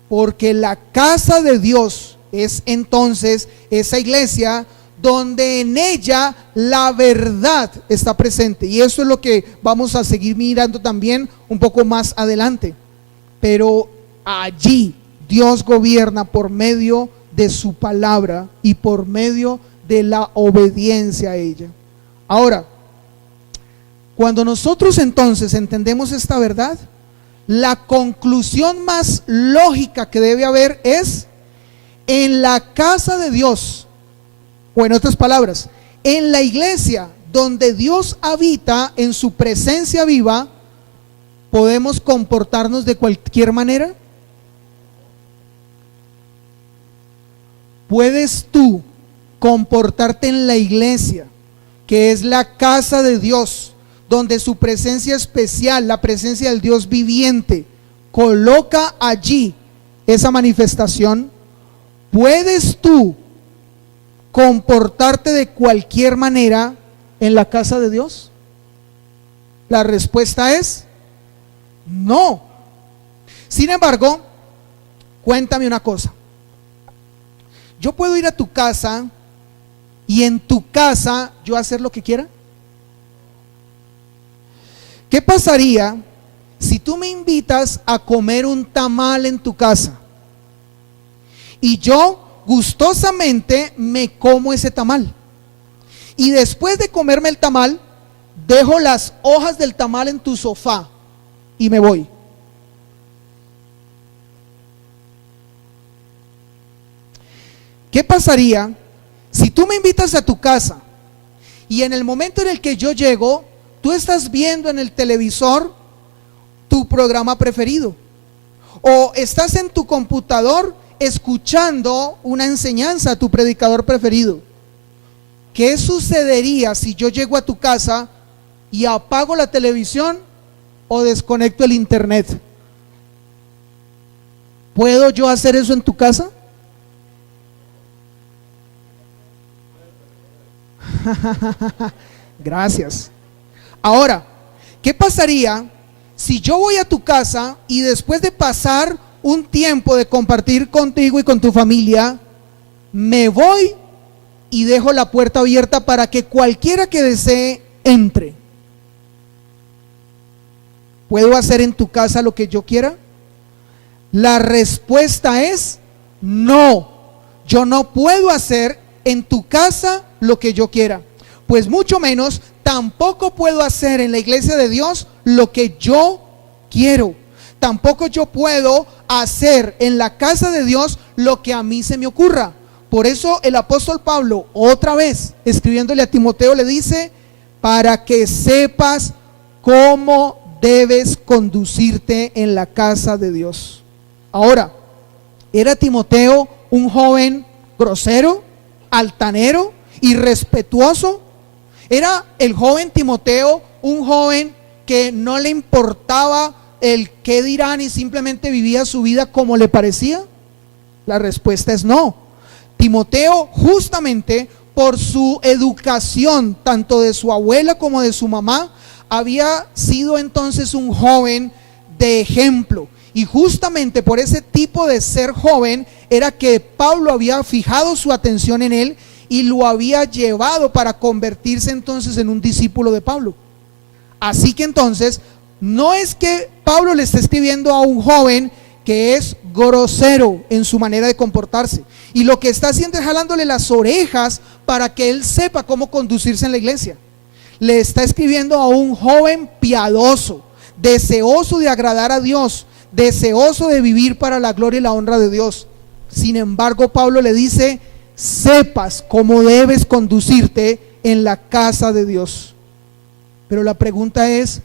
porque la casa de Dios es entonces esa iglesia donde en ella la verdad está presente. Y eso es lo que vamos a seguir mirando también un poco más adelante. pero allí Dios gobierna por medio de su palabra y por medio de la obediencia a ella. Ahora, cuando nosotros entonces entendemos esta verdad, la conclusión más lógica que debe haber es: en la casa de Dios, o en otras palabras, en la iglesia donde Dios habita en su presencia viva, ¿podemos comportarnos de cualquier manera? ¿Puedes tú comportarte en la iglesia, que es la casa de Dios, donde su presencia especial, la presencia del Dios viviente, coloca allí esa manifestación? ¿Puedes tú comportarte de cualquier manera en la casa de Dios? La respuesta es no. Sin embargo, cuéntame una cosa. ¿Yo puedo ir a tu casa y en tu casa yo hacer lo que quiera? ¿Qué pasaría si tú me invitas a comer un tamal en tu casa y yo gustosamente me como ese tamal, y después de comerme el tamal dejo las hojas del tamal en tu sofá y me voy? ¿Qué pasaría si tú me invitas a tu casa y en el momento en el que yo llego, tú estás viendo en el televisor tu programa preferido, o estás en tu computador escuchando una enseñanza a tu predicador preferido? ¿Qué sucedería si yo llego a tu casa y apago la televisión o desconecto el internet? ¿Puedo yo hacer eso en tu casa? Gracias. Ahora, ¿qué pasaría si yo voy a tu casa y después de pasar un tiempo de compartir contigo y con tu familia, me voy y dejo la puerta abierta para que cualquiera que desee entre? ¿Puedo hacer en tu casa lo que yo quiera? La respuesta es no. Yo no puedo hacer en tu casa lo que yo quiera, pues mucho menos tampoco puedo hacer en la iglesia de Dios lo que yo quiero. Tampoco yo puedo hacer en la casa de Dios lo que a mí se me ocurra. Por eso el apóstol Pablo, otra vez escribiéndole a Timoteo, le dice: para que sepas cómo debes conducirte en la casa de Dios. Ahora, ¿era Timoteo un joven grosero, altanero, irrespetuoso? ¿Era el joven Timoteo un joven que no le importaba el qué dirán y simplemente vivía su vida como le parecía? La respuesta es no. Timoteo, justamente por su educación, tanto de su abuela como de su mamá, había sido entonces un joven de ejemplo. Y justamente por ese tipo de ser joven era que Pablo había fijado su atención en él y lo había llevado para convertirse entonces en un discípulo de Pablo. Así que entonces no es que Pablo le esté escribiendo a un joven que es grosero en su manera de comportarse, y lo que está haciendo es jalándole las orejas para que él sepa cómo conducirse en la iglesia. Le está escribiendo a un joven piadoso, deseoso de agradar a Dios, deseoso de vivir para la gloria y la honra de Dios. Sin embargo, Pablo le dice: sepas cómo debes conducirte en la casa de Dios. Pero la pregunta es: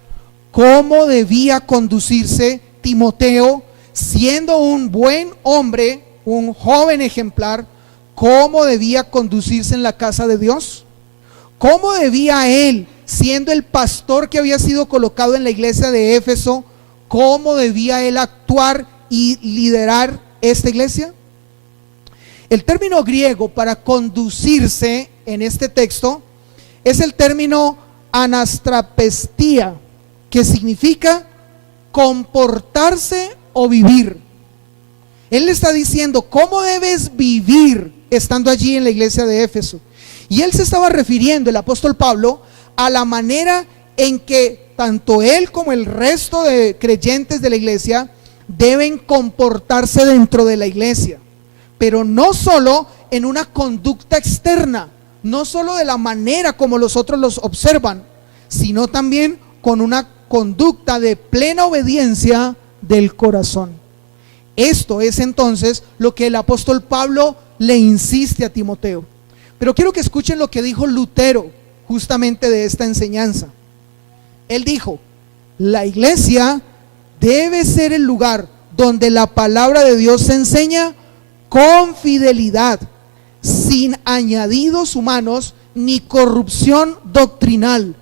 ¿cómo debía conducirse Timoteo, siendo un buen hombre, un joven ejemplar? ¿Cómo debía conducirse en la casa de Dios? ¿Cómo debía él, siendo el pastor que había sido colocado en la iglesia de Éfeso, cómo debía él actuar y liderar esta iglesia? El término griego para conducirse en este texto es el término anastrapestía, que significa comportarse o vivir. Él le está diciendo cómo debes vivir estando allí en la iglesia de Éfeso. Y él se estaba refiriendo, el apóstol Pablo, a la manera en que tanto él como el resto de creyentes de la iglesia deben comportarse dentro de la iglesia, pero no solo en una conducta externa, no solo de la manera como los otros los observan, sino también con una conducta de plena obediencia del corazón. Esto es entonces lo que el apóstol Pablo le insiste a Timoteo. Pero quiero que escuchen lo que dijo Lutero justamente de esta enseñanza. Él dijo: la iglesia debe ser el lugar donde la palabra de Dios se enseña con fidelidad, sin añadidos humanos ni corrupción doctrinal,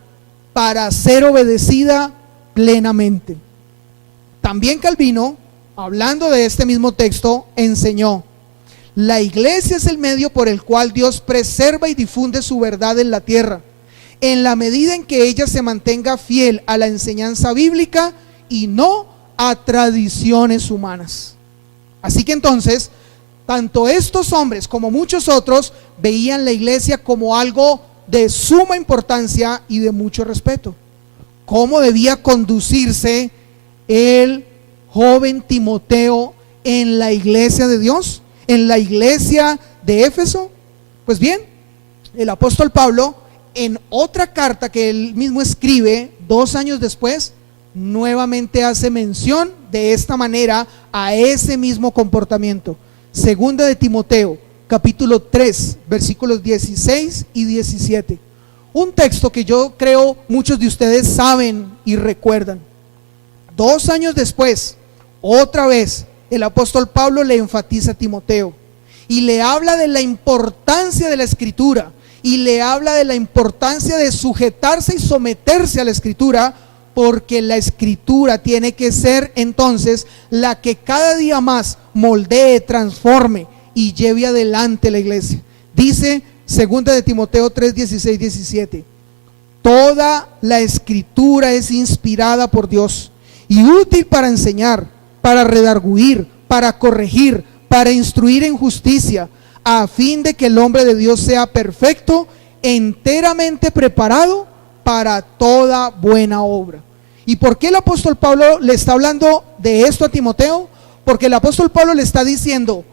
para ser obedecida plenamente. También Calvino, hablando de este mismo texto, enseñó: la iglesia es el medio por el cual Dios preserva y difunde su verdad en la tierra, en la medida en que ella se mantenga fiel a la enseñanza bíblica y no a tradiciones humanas. Así que entonces, tanto estos hombres como muchos otros veían la iglesia como algo de suma importancia y de mucho respeto. ¿Cómo debía conducirse el joven Timoteo en la iglesia de Dios, en la iglesia de Éfeso? Pues bien, el apóstol Pablo, en otra carta que él mismo escribe 2 años después, nuevamente hace mención de esta manera a ese mismo comportamiento. Segunda de Timoteo, capítulo 3, versículos 16 y 17. Un texto que yo creo muchos de ustedes saben y recuerdan. 2 años después, otra vez, el apóstol Pablo le enfatiza a Timoteo y le habla de la importancia de la escritura y le habla de la importancia de sujetarse y someterse a la escritura, porque la escritura tiene que ser entonces la que cada día más moldee, transforme y lleve adelante la iglesia. Dice segunda de Timoteo 3, 16, 17: toda la escritura es inspirada por Dios y útil para enseñar, para redarguir, para corregir, para instruir en justicia, a fin de que el hombre de Dios sea perfecto, enteramente preparado para toda buena obra. ¿Y por qué el apóstol Pablo le está hablando de esto a Timoteo? Porque el apóstol Pablo le está diciendo: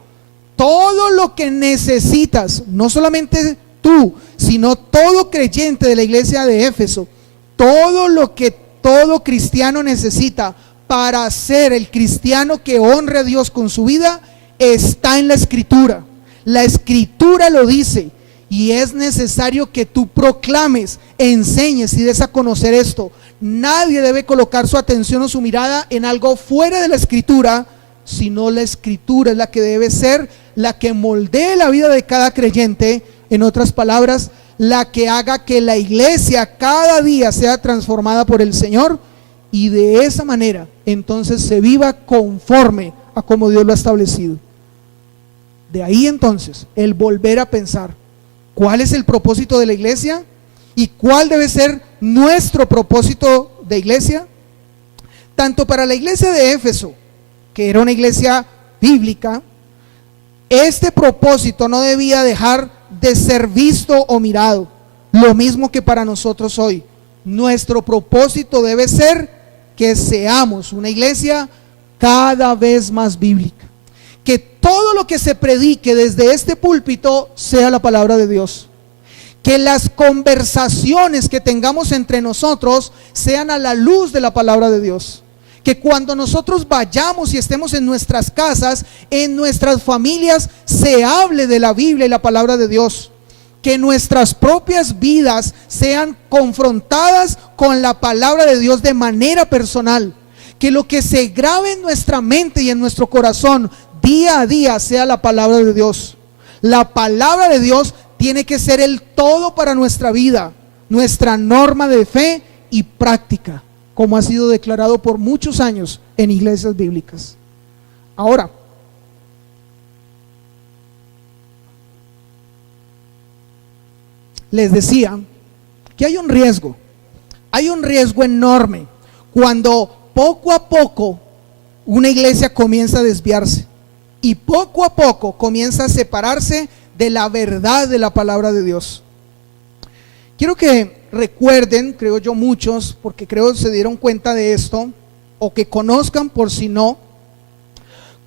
todo lo que necesitas, no solamente tú, sino todo creyente de la iglesia de Éfeso, todo lo que todo cristiano necesita para ser el cristiano que honre a Dios con su vida, está en la escritura. La escritura lo dice, y es necesario que tú proclames, enseñes y des a conocer esto. Nadie debe colocar su atención o su mirada en algo fuera de la escritura, sino la escritura es la que debe ser la que moldee la vida de cada creyente. En otras palabras, la que haga que la iglesia cada día sea transformada por el Señor, y de esa manera entonces se viva conforme a como Dios lo ha establecido. De ahí entonces el volver a pensar cuál es el propósito de la iglesia y cuál debe ser nuestro propósito de iglesia. Tanto para la iglesia de Éfeso, que era una iglesia bíblica, este propósito no debía dejar de ser visto o mirado. Lo mismo que para nosotros hoy. Nuestro propósito debe ser que seamos una iglesia cada vez más bíblica. Que todo lo que se predique desde este púlpito sea la palabra de Dios. Que las conversaciones que tengamos entre nosotros sean a la luz de la palabra de Dios. Que cuando nosotros vayamos y estemos en nuestras casas, en nuestras familias, se hable de la Biblia y la palabra de Dios. Que nuestras propias vidas sean confrontadas con la palabra de Dios de manera personal. Que lo que se grabe en nuestra mente y en nuestro corazón día a día sea la palabra de Dios. La palabra de Dios tiene que ser el todo para nuestra vida, nuestra norma de fe y práctica, como ha sido declarado por muchos años en iglesias bíblicas. Ahora, les decía que hay un riesgo enorme cuando poco a poco una iglesia comienza a desviarse y poco a poco comienza a separarse de la verdad de la palabra de Dios. Quiero que recuerden, creo yo muchos, porque creo se dieron cuenta de esto, o que conozcan por si no,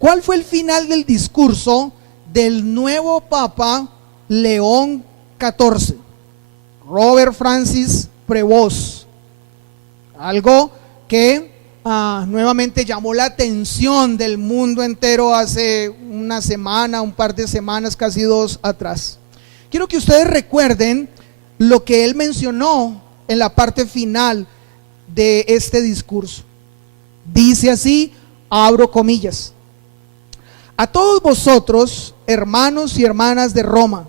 ¿Cuál fue el final del discurso del nuevo Papa León XIV? Robert Francis Prevost. Algo que nuevamente llamó la atención del mundo entero hace una semana, un par de semanas, casi 2 atrás. Quiero que ustedes recuerden lo que él mencionó en la parte final de este discurso. Dice así, abro comillas: a todos vosotros, hermanos y hermanas de Roma,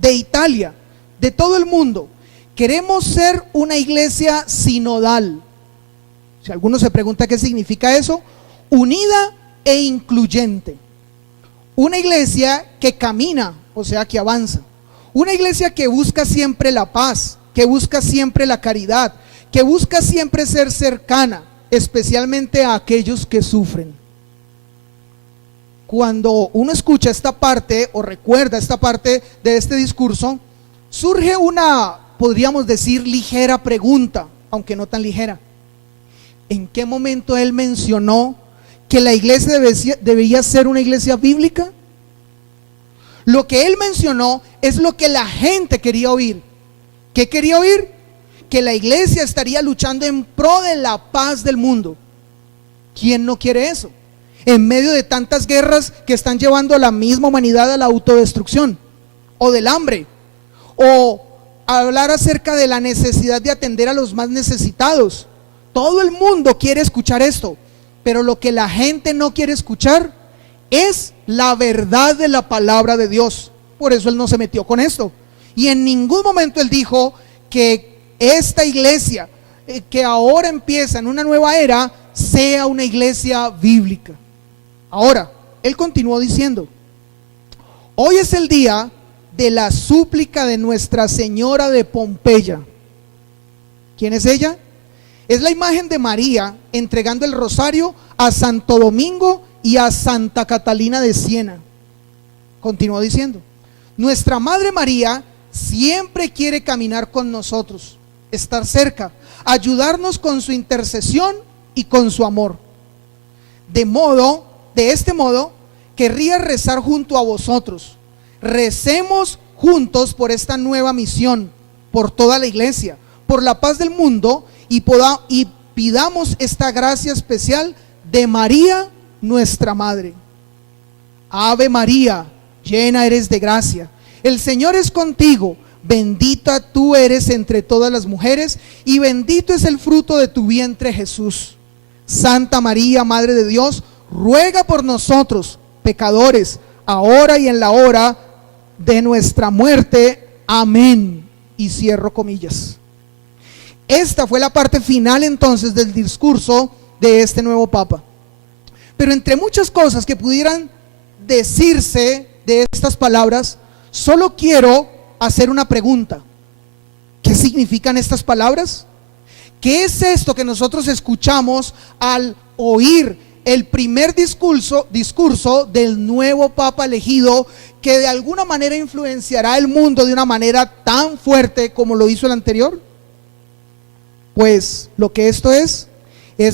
de Italia, de todo el mundo, queremos ser una iglesia sinodal. Si alguno se pregunta qué significa eso, unida e incluyente. Una iglesia que camina, o sea, que avanza. Una iglesia que busca siempre la paz, que busca siempre la caridad, que busca siempre ser cercana, especialmente a aquellos que sufren. Cuando uno escucha esta parte o recuerda esta parte de este discurso, surge una, podríamos decir, ligera pregunta, aunque no tan ligera. ¿En qué momento él mencionó que la iglesia debía ser una iglesia bíblica? Lo que él mencionó es lo que la gente quería oír. ¿Qué quería oír? Que la iglesia estaría luchando en pro de la paz del mundo. ¿Quién no quiere eso? En medio de tantas guerras que están llevando a la misma humanidad a la autodestrucción, o del hambre, o hablar acerca de la necesidad de atender a los más necesitados. Todo el mundo quiere escuchar esto, pero lo que la gente no quiere escuchar es la verdad de la palabra de Dios. Por eso él no se metió con esto. Y en ningún momento él dijo que esta iglesia que ahora empieza en una nueva era sea una iglesia bíblica. Ahora, él continuó diciendo: hoy es el día de la súplica de Nuestra Señora de Pompeya. ¿Quién es ella? Es la imagen de María entregando el rosario a Santo Domingo y a Santa Catalina de Siena. Continuó diciendo: nuestra Madre María siempre quiere caminar con nosotros, estar cerca, ayudarnos con su intercesión y con su amor. De este modo, querría rezar junto a vosotros. Recemos juntos por esta nueva misión, por toda la iglesia, por la paz del mundo, y pidamos esta gracia especial de María, nuestra Madre. Ave María, llena eres de gracia, el Señor es contigo, bendita tú eres entre todas las mujeres, y bendito es el fruto de tu vientre, Jesús. Santa María, Madre de Dios, ruega por nosotros, pecadores, ahora y en la hora de nuestra muerte. Amén. Y cierro comillas. Esta fue la parte final entonces del discurso de este nuevo Papa. Pero entre muchas cosas que pudieran decirse de estas palabras, solo quiero hacer una pregunta. ¿Qué significan estas palabras? ¿Qué es esto que nosotros escuchamos al oír el primer discurso del nuevo Papa elegido, que de alguna manera influenciará el mundo de una manera tan fuerte como lo hizo el anterior? Pues lo que esto es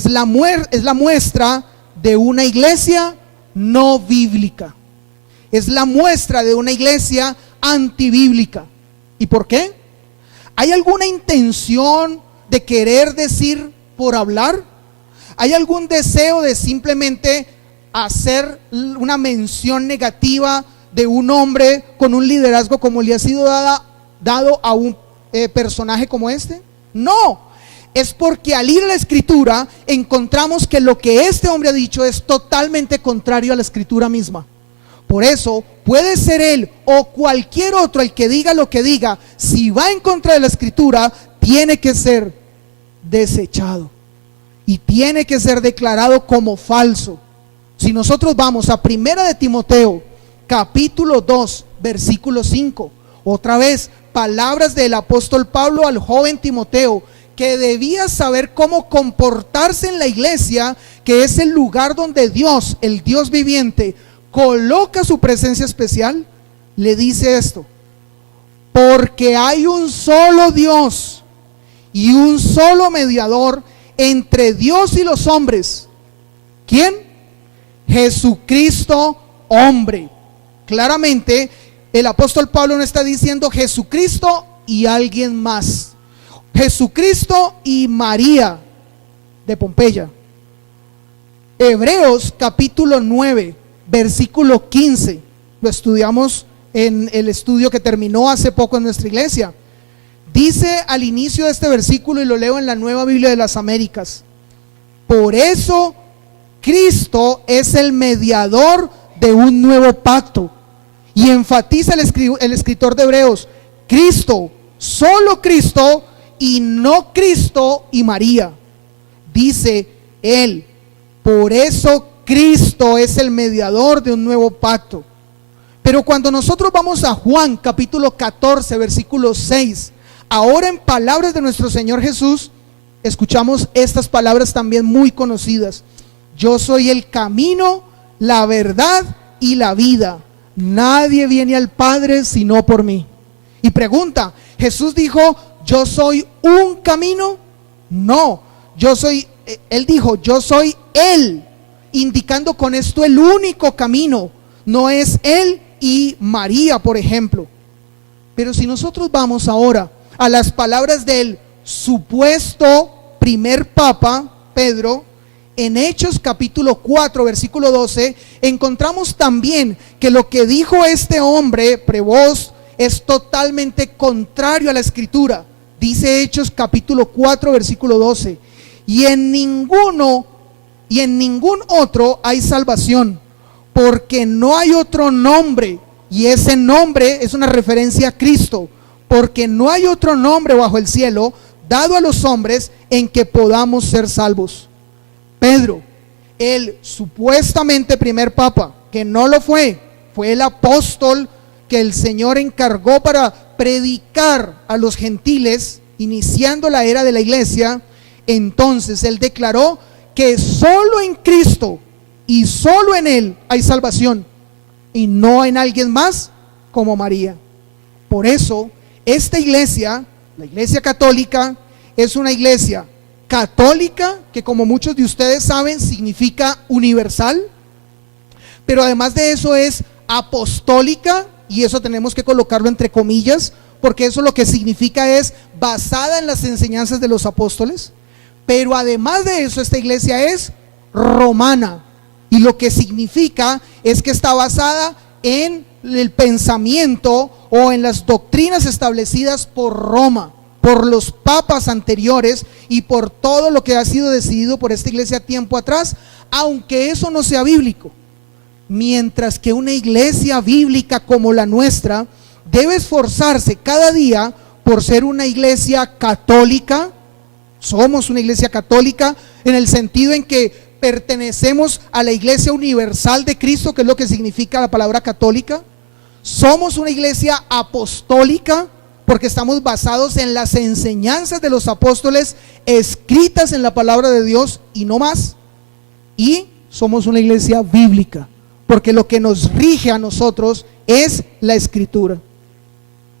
la muestra de una iglesia no bíblica. Es la muestra de una iglesia antibíblica. ¿Y por qué? ¿Hay alguna intención de querer decir por hablar? ¿Hay algún deseo de simplemente hacer una mención negativa de un hombre con un liderazgo como le ha sido dado a un personaje como este? No. Es porque al ir a la escritura encontramos que lo que este hombre ha dicho es totalmente contrario a la escritura misma. Por eso puede ser él o cualquier otro el que diga lo que diga, si va en contra de la escritura, tiene que ser desechado y tiene que ser declarado como falso. Si nosotros vamos a 1 de Timoteo capítulo 2 versículo 5, otra vez palabras del apóstol Pablo al joven Timoteo, que debía saber cómo comportarse en la iglesia, que es el lugar donde Dios, el Dios viviente, coloca su presencia especial. Le dice esto: porque hay un solo Dios y un solo mediador entre Dios y los hombres. ¿Quién? Jesucristo hombre. Claramente el apóstol Pablo no está diciendo Jesucristo y alguien más. Jesucristo y María de Pompeya. Hebreos capítulo 9, versículo 15. Lo estudiamos en el estudio que terminó hace poco en nuestra iglesia. Dice al inicio de este versículo, y lo leo en la Nueva Biblia de las Américas: por eso Cristo es el mediador de un nuevo pacto. Y enfatiza el escritor de Hebreos: Cristo, solo Cristo, y no Cristo y María. Dice él: por eso Cristo es el mediador de un nuevo pacto. Pero cuando nosotros vamos a Juan capítulo 14, versículo 6, ahora en palabras de nuestro Señor Jesús, escuchamos estas palabras también muy conocidas: yo soy el camino, la verdad y la vida. Nadie viene al Padre sino por mí. Y pregunta, ¿Jesús dijo yo soy un camino? No, él dijo yo soy Él, indicando con esto el único camino. No es Él y María, por ejemplo. Pero si nosotros vamos ahora a las palabras del supuesto primer papa, Pedro, en Hechos capítulo 4, versículo 12, encontramos también que lo que dijo este hombre, Prevost, es totalmente contrario a la escritura. Dice Hechos capítulo 4, versículo 12: y en ningún otro hay salvación, porque no hay otro nombre, y ese nombre es una referencia a Cristo, porque no hay otro nombre bajo el cielo dado a los hombres en que podamos ser salvos. Pedro, el supuestamente primer papa, que no lo fue el apóstol que el Señor encargó para predicar a los gentiles, iniciando la era de la iglesia. Entonces él declaró que solo en Cristo y solo en Él hay salvación, y no en alguien más como María. Por eso esta iglesia, la iglesia católica, es una iglesia católica que, como muchos de ustedes saben, significa universal, pero además de eso es apostólica, y eso tenemos que colocarlo entre comillas, porque eso lo que significa es basada en las enseñanzas de los apóstoles. Pero además de eso, esta iglesia es romana, y lo que significa es que está basada en el pensamiento o en las doctrinas establecidas por Roma, por los papas anteriores y por todo lo que ha sido decidido por esta iglesia tiempo atrás, aunque eso no sea bíblico. Mientras que una iglesia bíblica como la nuestra debe esforzarse cada día por ser una iglesia católica. Somos una iglesia católica en el sentido en que pertenecemos a la iglesia universal de Cristo, que es lo que significa la palabra católica. Somos una iglesia apostólica porque estamos basados en las enseñanzas de los apóstoles escritas en la palabra de Dios y no más. Y somos una iglesia bíblica porque lo que nos rige a nosotros es la escritura.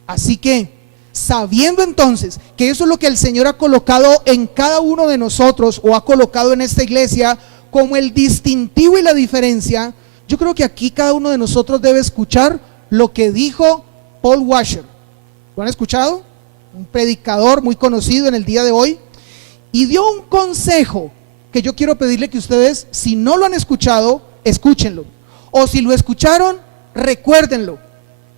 Así que, sabiendo entonces que eso es lo que el Señor ha colocado en cada uno de nosotros, o ha colocado en esta iglesia como el distintivo y la diferencia, yo creo que aquí cada uno de nosotros debe escuchar lo que dijo Paul Washer. ¿Lo han escuchado? Un predicador muy conocido en el día de hoy, y dio un consejo que yo quiero pedirle que ustedes, si no lo han escuchado, escúchenlo, o si lo escucharon, recuérdenlo,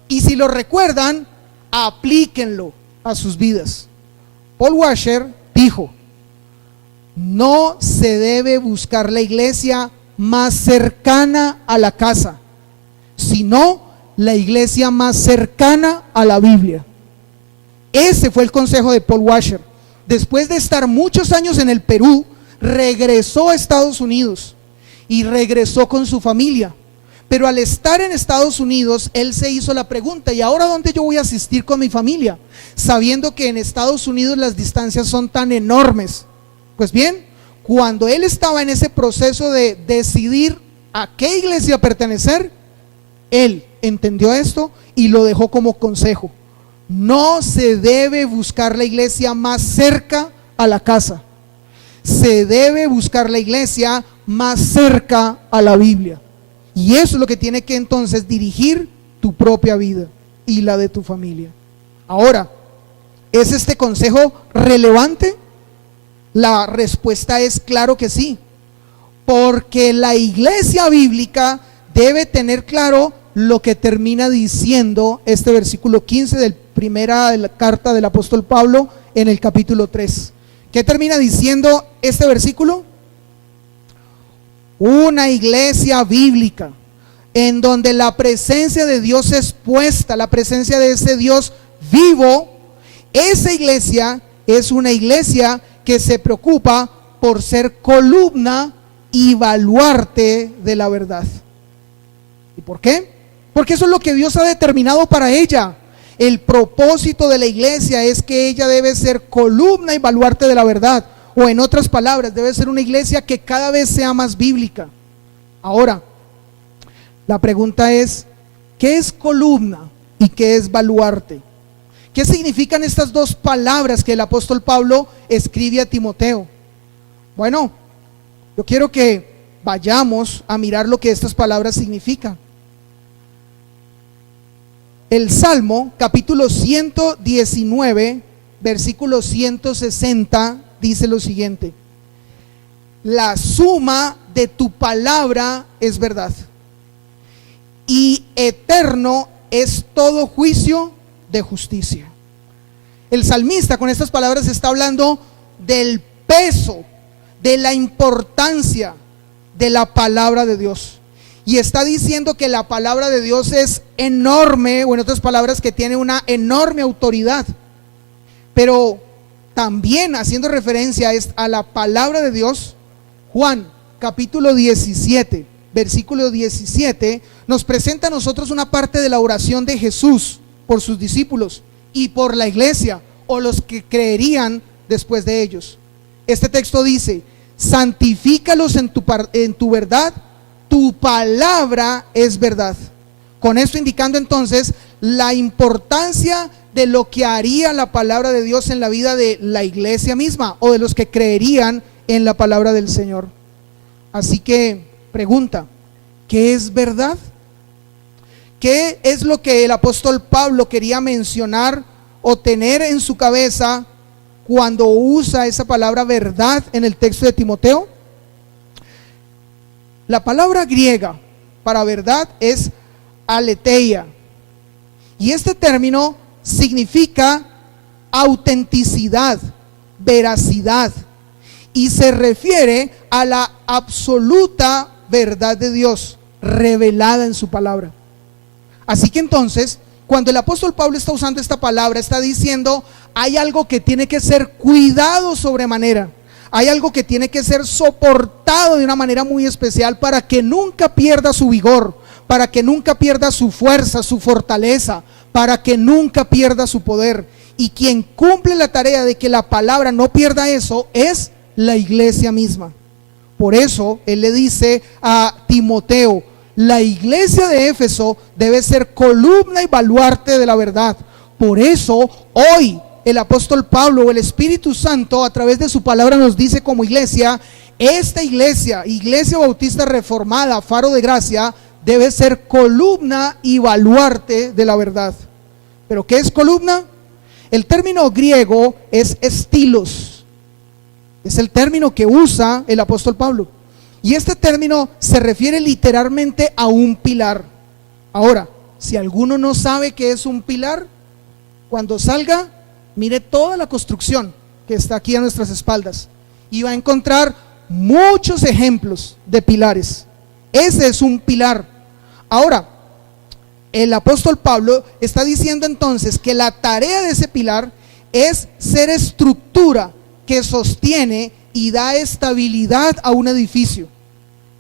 y si lo recuerdan, aplíquenlo a sus vidas. Paul Washer dijo: no se debe buscar la iglesia más cercana a la casa, sino la iglesia más cercana a la Biblia. Ese fue el consejo de Paul Washer. Después de estar muchos años en el Perú, regresó a Estados Unidos y regresó con su familia. Pero al estar en Estados Unidos, él se hizo la pregunta: ¿y ahora dónde yo voy a asistir con mi familia? Sabiendo que en Estados Unidos las distancias son tan enormes. Pues bien, cuando él estaba en ese proceso de decidir a qué iglesia pertenecer, él entendió esto y lo dejó como consejo: no se debe buscar la iglesia más cerca a la casa, se debe buscar la iglesia más cerca a la Biblia. Y eso es lo que tiene que entonces dirigir tu propia vida y la de tu familia. Ahora, ¿es este consejo relevante? La respuesta es claro que sí, porque la iglesia bíblica debe tener claro lo que termina diciendo este versículo 15 de la carta del apóstol Pablo en el capítulo 3. ¿Qué termina diciendo este versículo? Una iglesia bíblica en donde la presencia de Dios es puesta, la presencia de ese Dios vivo. Esa iglesia es una iglesia que se preocupa por ser columna y baluarte de la verdad. ¿Y por qué? Porque eso es lo que Dios ha determinado para ella. El propósito de la iglesia es que ella debe ser columna y baluarte de la verdad. O en otras palabras, debe ser una iglesia que cada vez sea más bíblica. Ahora, la pregunta es, ¿qué es columna y qué es baluarte? ¿Qué significan estas dos palabras que el apóstol Pablo escribe a Timoteo? Bueno, yo quiero que vayamos a mirar lo que estas palabras significan. El Salmo, capítulo 119, versículo 160, dice lo siguiente: la suma de tu palabra es verdad, y eterno es todo juicio de justicia. El salmista con estas palabras está hablando del peso, de la importancia de la palabra de Dios. Y está diciendo que la palabra de Dios es enorme, o en otras palabras, que tiene una enorme autoridad. Pero también haciendo referencia a la palabra de Dios, Juan capítulo 17, versículo 17, nos presenta a nosotros una parte de la oración de Jesús por sus discípulos y por la iglesia, o los que creerían después de ellos. Este texto dice: santifícalos en tu verdad, tu palabra es verdad. Con esto indicando entonces la importancia de lo que haría la palabra de Dios en la vida de la iglesia misma, o de los que creerían en la palabra del Señor. Así que pregunta, ¿qué es verdad? ¿Qué es lo que el apóstol Pablo quería mencionar o tener en su cabeza cuando usa esa palabra verdad en el texto de Timoteo? La palabra griega para verdad es aletheia, y este término significa autenticidad, veracidad, y se refiere a la absoluta verdad de Dios revelada en su palabra. Así que entonces, cuando el apóstol Pablo está usando esta palabra, está diciendo: hay algo que tiene que ser cuidado sobremanera, hay algo que tiene que ser soportado de una manera muy especial para que nunca pierda su vigor, para que nunca pierda su fuerza, su fortaleza, para que nunca pierda su poder. Y quien cumple la tarea de que la palabra no pierda eso es la iglesia misma. Por eso él le dice a Timoteo: la iglesia de Éfeso debe ser columna y baluarte de la verdad. Por eso hoy el apóstol Pablo, o el Espíritu Santo, a través de su palabra nos dice como iglesia: esta iglesia, Iglesia Bautista Reformada, Faro de Gracia, debe ser columna y baluarte de la verdad. ¿Pero qué es columna? El término griego es estilos, es el término que usa el apóstol Pablo, y este término se refiere literalmente a un pilar. Ahora, si alguno no sabe qué es un pilar, cuando salga, mire toda la construcción que está aquí a nuestras espaldas y va a encontrar muchos ejemplos de pilares. Ese es un pilar. Ahora, el apóstol Pablo está diciendo entonces que la tarea de ese pilar es ser estructura que sostiene y da estabilidad a un edificio.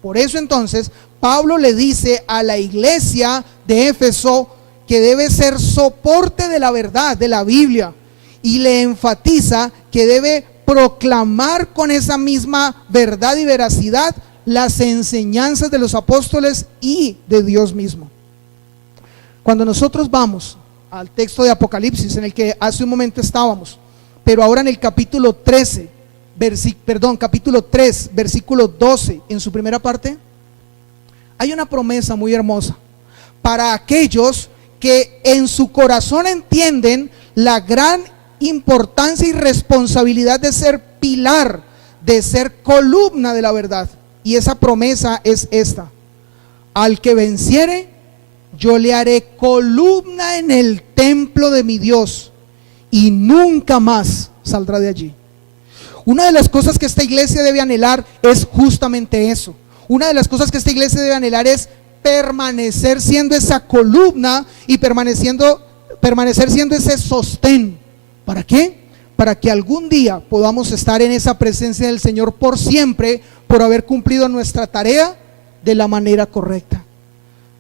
Por eso entonces Pablo le dice a la iglesia de Éfeso que debe ser soporte de la verdad, de la Biblia, y le enfatiza que debe proclamar con esa misma verdad y veracidad las enseñanzas de los apóstoles y de Dios mismo. Cuando nosotros vamos al texto de Apocalipsis, en el que hace un momento estábamos, pero ahora en el capítulo 3, versículo 12, en su primera parte, hay una promesa muy hermosa para aquellos que en su corazón entienden la gran importancia y responsabilidad de ser pilar, de ser columna de la verdad. Y esa promesa es esta: al que venciere, yo le haré columna en el templo de mi Dios, y nunca más saldrá de allí. Una de las cosas que esta iglesia debe anhelar es justamente eso. Una de las cosas que esta iglesia debe anhelar es permanecer siendo esa columna y permanecer siendo ese sostén. ¿Para qué? Para que algún día podamos estar en esa presencia del Señor por siempre, por haber cumplido nuestra tarea de la manera correcta.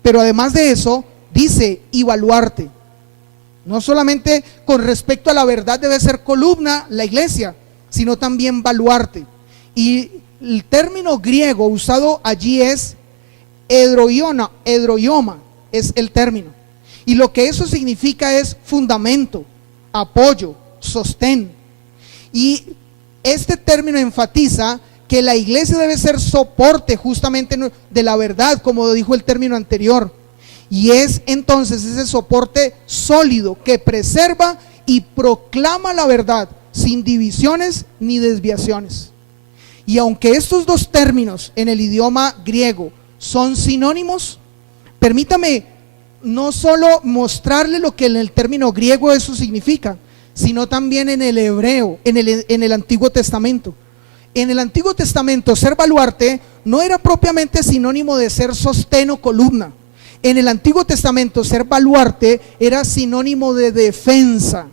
Pero además de eso, dice: y baluarte. No solamente con respecto a la verdad debe ser columna la iglesia, sino también baluarte. Y el término griego usado allí es edroioma, es el término. Y lo que eso significa es fundamento, apoyo, sostén. Y este término enfatiza que la iglesia debe ser soporte justamente de la verdad, como dijo el término anterior. Y es entonces ese soporte sólido que preserva y proclama la verdad sin divisiones ni desviaciones. Y aunque estos dos términos en el idioma griego son sinónimos, permítame no solo mostrarle lo que en el término griego eso significa, sino también en el hebreo, en el Antiguo Testamento. En el Antiguo Testamento, ser baluarte no era propiamente sinónimo de ser sostén o columna. En el Antiguo Testamento, ser baluarte era sinónimo de defensa.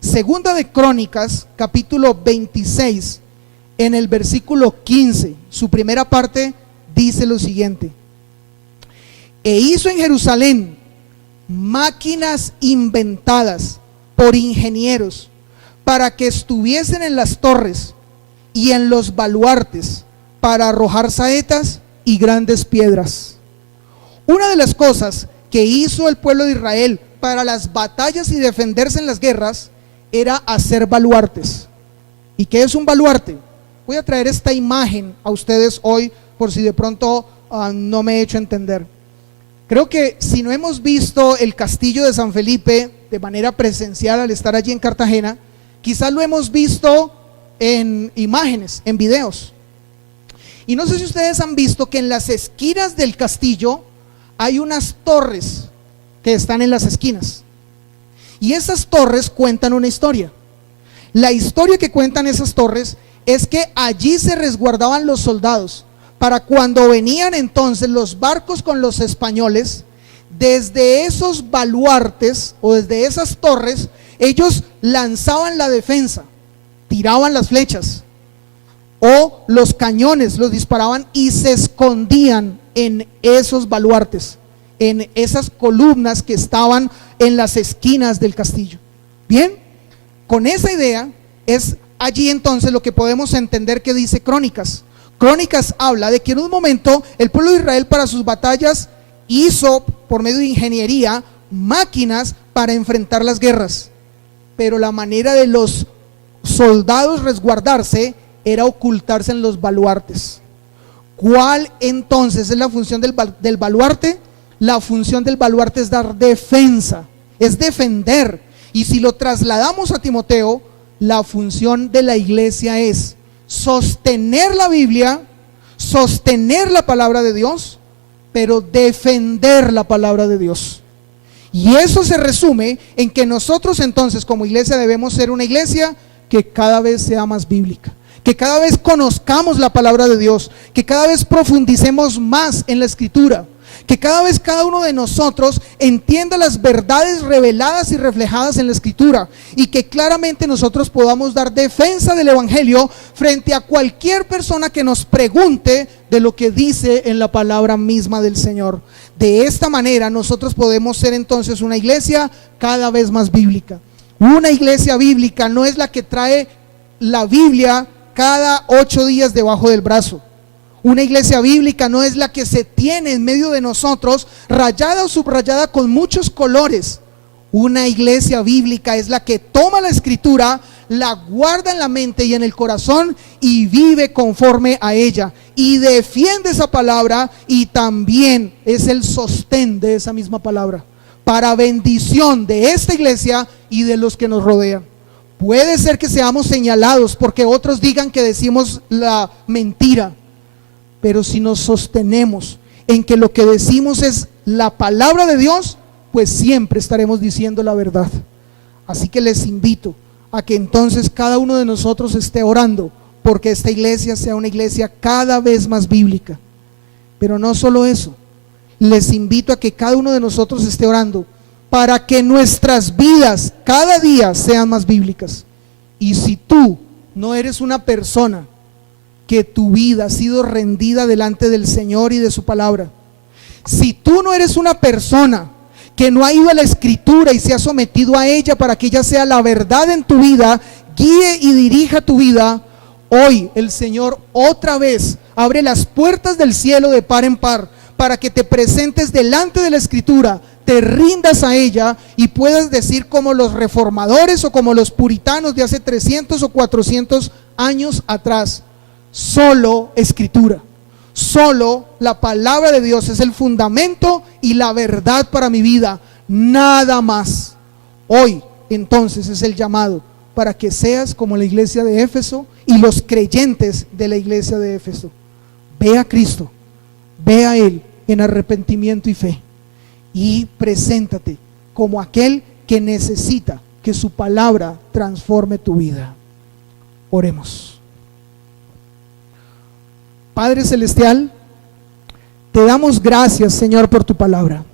Segunda de Crónicas, capítulo 26, en el versículo 15, su primera parte dice lo siguiente: e hizo en Jerusalén máquinas inventadas por ingenieros para que estuviesen en las torres y en los baluartes para arrojar saetas y grandes piedras. Una de las cosas que hizo el pueblo de Israel para las batallas y defenderse en las guerras era hacer baluartes. ¿Y qué es un baluarte? Voy a traer esta imagen a ustedes hoy por si de pronto no me he hecho entender. Creo que si no hemos visto el castillo de San Felipe de manera presencial al estar allí en Cartagena, quizás lo hemos visto en imágenes, en videos. Y no sé si ustedes han visto que en las esquinas del castillo hay unas torres que están en las esquinas. Y esas torres cuentan una historia. La historia que cuentan esas torres es que allí se resguardaban los soldados para cuando venían entonces los barcos con los españoles. Desde esos baluartes o desde esas torres ellos lanzaban la defensa, tiraban las flechas o los cañones, los disparaban y se escondían en esos baluartes, en esas columnas que estaban en las esquinas del castillo. Bien, con esa idea es allí entonces lo que podemos entender que dice Crónicas. Crónicas habla de que en un momento el pueblo de Israel para sus batallas hizo por medio de ingeniería máquinas para enfrentar las guerras, pero la manera de los soldados resguardarse era ocultarse en los baluartes. ¿Cuál entonces es la función del baluarte? La función del baluarte es dar defensa, es defender. Y si lo trasladamos a Timoteo, la función de la iglesia es sostener la Biblia, sostener la palabra de Dios, pero defender la palabra de Dios. Y eso se resume en que nosotros entonces como iglesia debemos ser una iglesia que cada vez sea más bíblica, que cada vez conozcamos la palabra de Dios, que cada vez profundicemos más en la escritura, que cada vez cada uno de nosotros entienda las verdades reveladas y reflejadas en la escritura, y que claramente nosotros podamos dar defensa del evangelio frente a cualquier persona que nos pregunte de lo que dice en la palabra misma del Señor. De esta manera nosotros podemos ser entonces una iglesia cada vez más bíblica. Una iglesia bíblica no es la que trae la Biblia cada 8 días debajo del brazo. Una iglesia bíblica no es la que se tiene en medio de nosotros, rayada o subrayada con muchos colores. Una iglesia bíblica es la que toma la escritura, la guarda en la mente y en el corazón y vive conforme a ella. Y defiende esa palabra y también es el sostén de esa misma palabra para bendición de esta iglesia y de los que nos rodean. Puede ser que seamos señalados porque otros digan que decimos la mentira, pero si nos sostenemos en que lo que decimos es la palabra de Dios, pues siempre estaremos diciendo la verdad. Así que les invito a que entonces cada uno de nosotros esté orando porque esta iglesia sea una iglesia cada vez más bíblica. Pero no solo eso, les invito a que cada uno de nosotros esté orando para que nuestras vidas cada día sean más bíblicas. Y si tú no eres una persona que tu vida ha sido rendida delante del Señor y de su palabra, si tú no eres una persona que no ha ido a la Escritura y se ha sometido a ella para que ella sea la verdad en tu vida, guíe y dirija tu vida, hoy el Señor otra vez abre las puertas del cielo de par en par para que te presentes delante de la Escritura, te rindas a ella y puedas decir como los reformadores o como los puritanos de hace 300 o 400 años atrás: solo Escritura, solo la palabra de Dios es el fundamento y la verdad para mi vida, nada más. Hoy entonces es el llamado para que seas como la iglesia de Éfeso y los creyentes de la iglesia de Éfeso. Ve a Cristo, ve a Él en arrepentimiento y fe y preséntate como aquel que necesita que su palabra transforme tu vida. Oremos. Padre Celestial, te damos gracias, Señor, por tu palabra.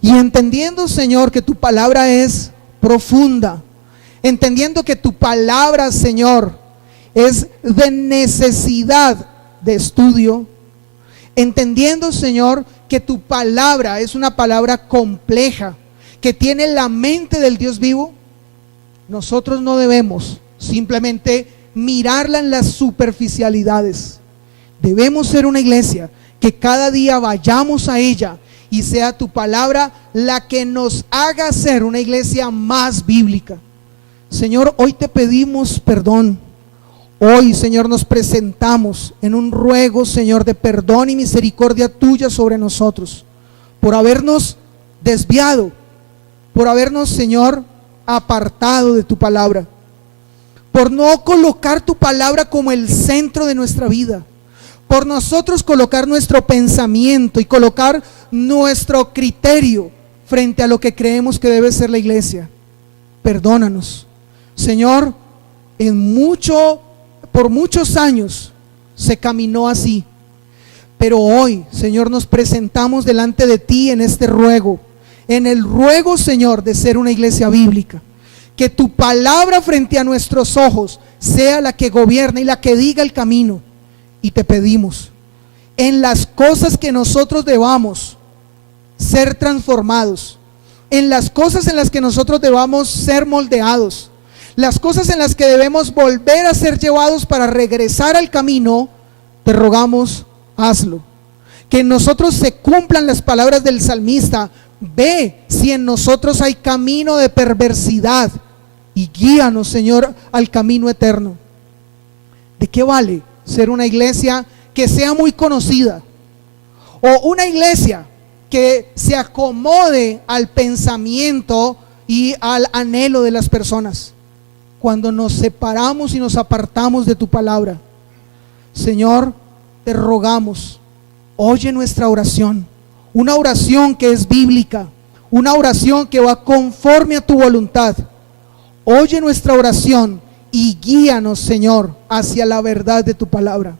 Y entendiendo, Señor, que tu palabra es profunda, entendiendo que tu palabra, Señor, es de necesidad de estudio, entendiendo, Señor, que tu palabra es una palabra compleja, que tiene la mente del Dios vivo, nosotros no debemos simplemente mirarla en las superficialidades. Debemos ser una iglesia que cada día vayamos a ella y sea tu palabra la que nos haga ser una iglesia más bíblica. Señor, hoy te pedimos perdón. Hoy, Señor, nos presentamos en un ruego, Señor, de perdón y misericordia tuya sobre nosotros, por habernos desviado, por habernos, Señor, apartado de tu palabra, por no colocar tu palabra como el centro de nuestra vida, por nosotros colocar nuestro pensamiento y colocar nuestro criterio frente a lo que creemos que debe ser la iglesia. Perdónanos, Señor. Por muchos años se caminó así, pero hoy, Señor, nos presentamos delante de ti en este ruego, en el ruego, Señor, de ser una iglesia bíblica. Que tu palabra frente a nuestros ojos sea la que gobierne y la que diga el camino. Y te pedimos, en las cosas que nosotros debamos ser transformados, en las cosas en las que nosotros debamos ser moldeados, las cosas en las que debemos volver a ser llevados para regresar al camino, te rogamos, hazlo. Que en nosotros se cumplan las palabras del salmista: ve si en nosotros hay camino de perversidad y guíanos, Señor, al camino eterno. ¿De qué vale ser una iglesia que sea muy conocida o una iglesia que se acomode al pensamiento y al anhelo de las personas, cuando nos separamos y nos apartamos de tu palabra? Señor, te rogamos, oye nuestra oración, una oración que es bíblica, una oración que va conforme a tu voluntad. Oye nuestra oración y guíanos, Señor, hacia la verdad de tu palabra.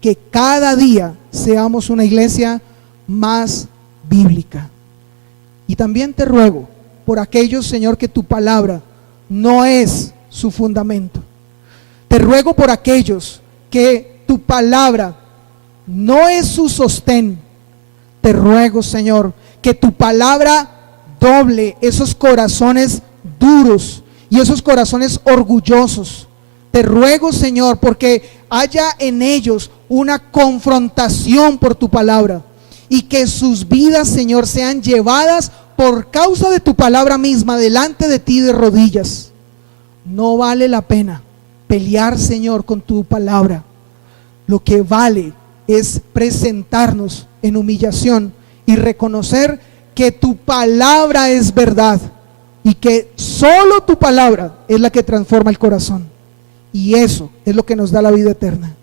Que cada día seamos una iglesia más bíblica. Y también te ruego por aquellos, Señor, que tu palabra no es su fundamento. Te ruego por aquellos que tu palabra no es su sostén. Te ruego, Señor, que tu palabra doble esos corazones duros y esos corazones orgullosos. Te ruego, Señor, porque haya en ellos una confrontación por tu palabra y que sus vidas, Señor, sean llevadas por causa de tu palabra misma delante de ti de rodillas. No vale la pena pelear, Señor, con tu palabra. Lo que vale es presentarnos en humillación y reconocer que tu palabra es verdad y que solo tu palabra es la que transforma el corazón. Y eso es lo que nos da la vida eterna.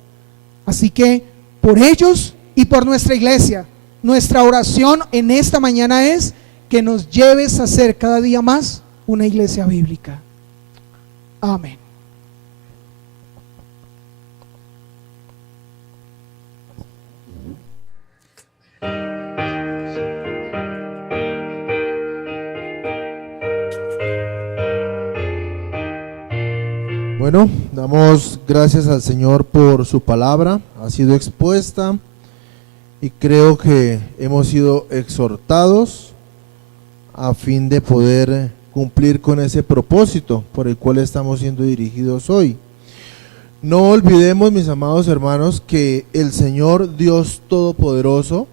Así que por ellos y por nuestra iglesia, nuestra oración en esta mañana es que nos lleves a ser cada día más una iglesia bíblica. Amén. Bueno, damos gracias al Señor por su palabra, ha sido expuesta y creo que hemos sido exhortados a fin de poder cumplir con ese propósito por el cual estamos siendo dirigidos hoy. No olvidemos, mis amados hermanos, que el Señor Dios Todopoderoso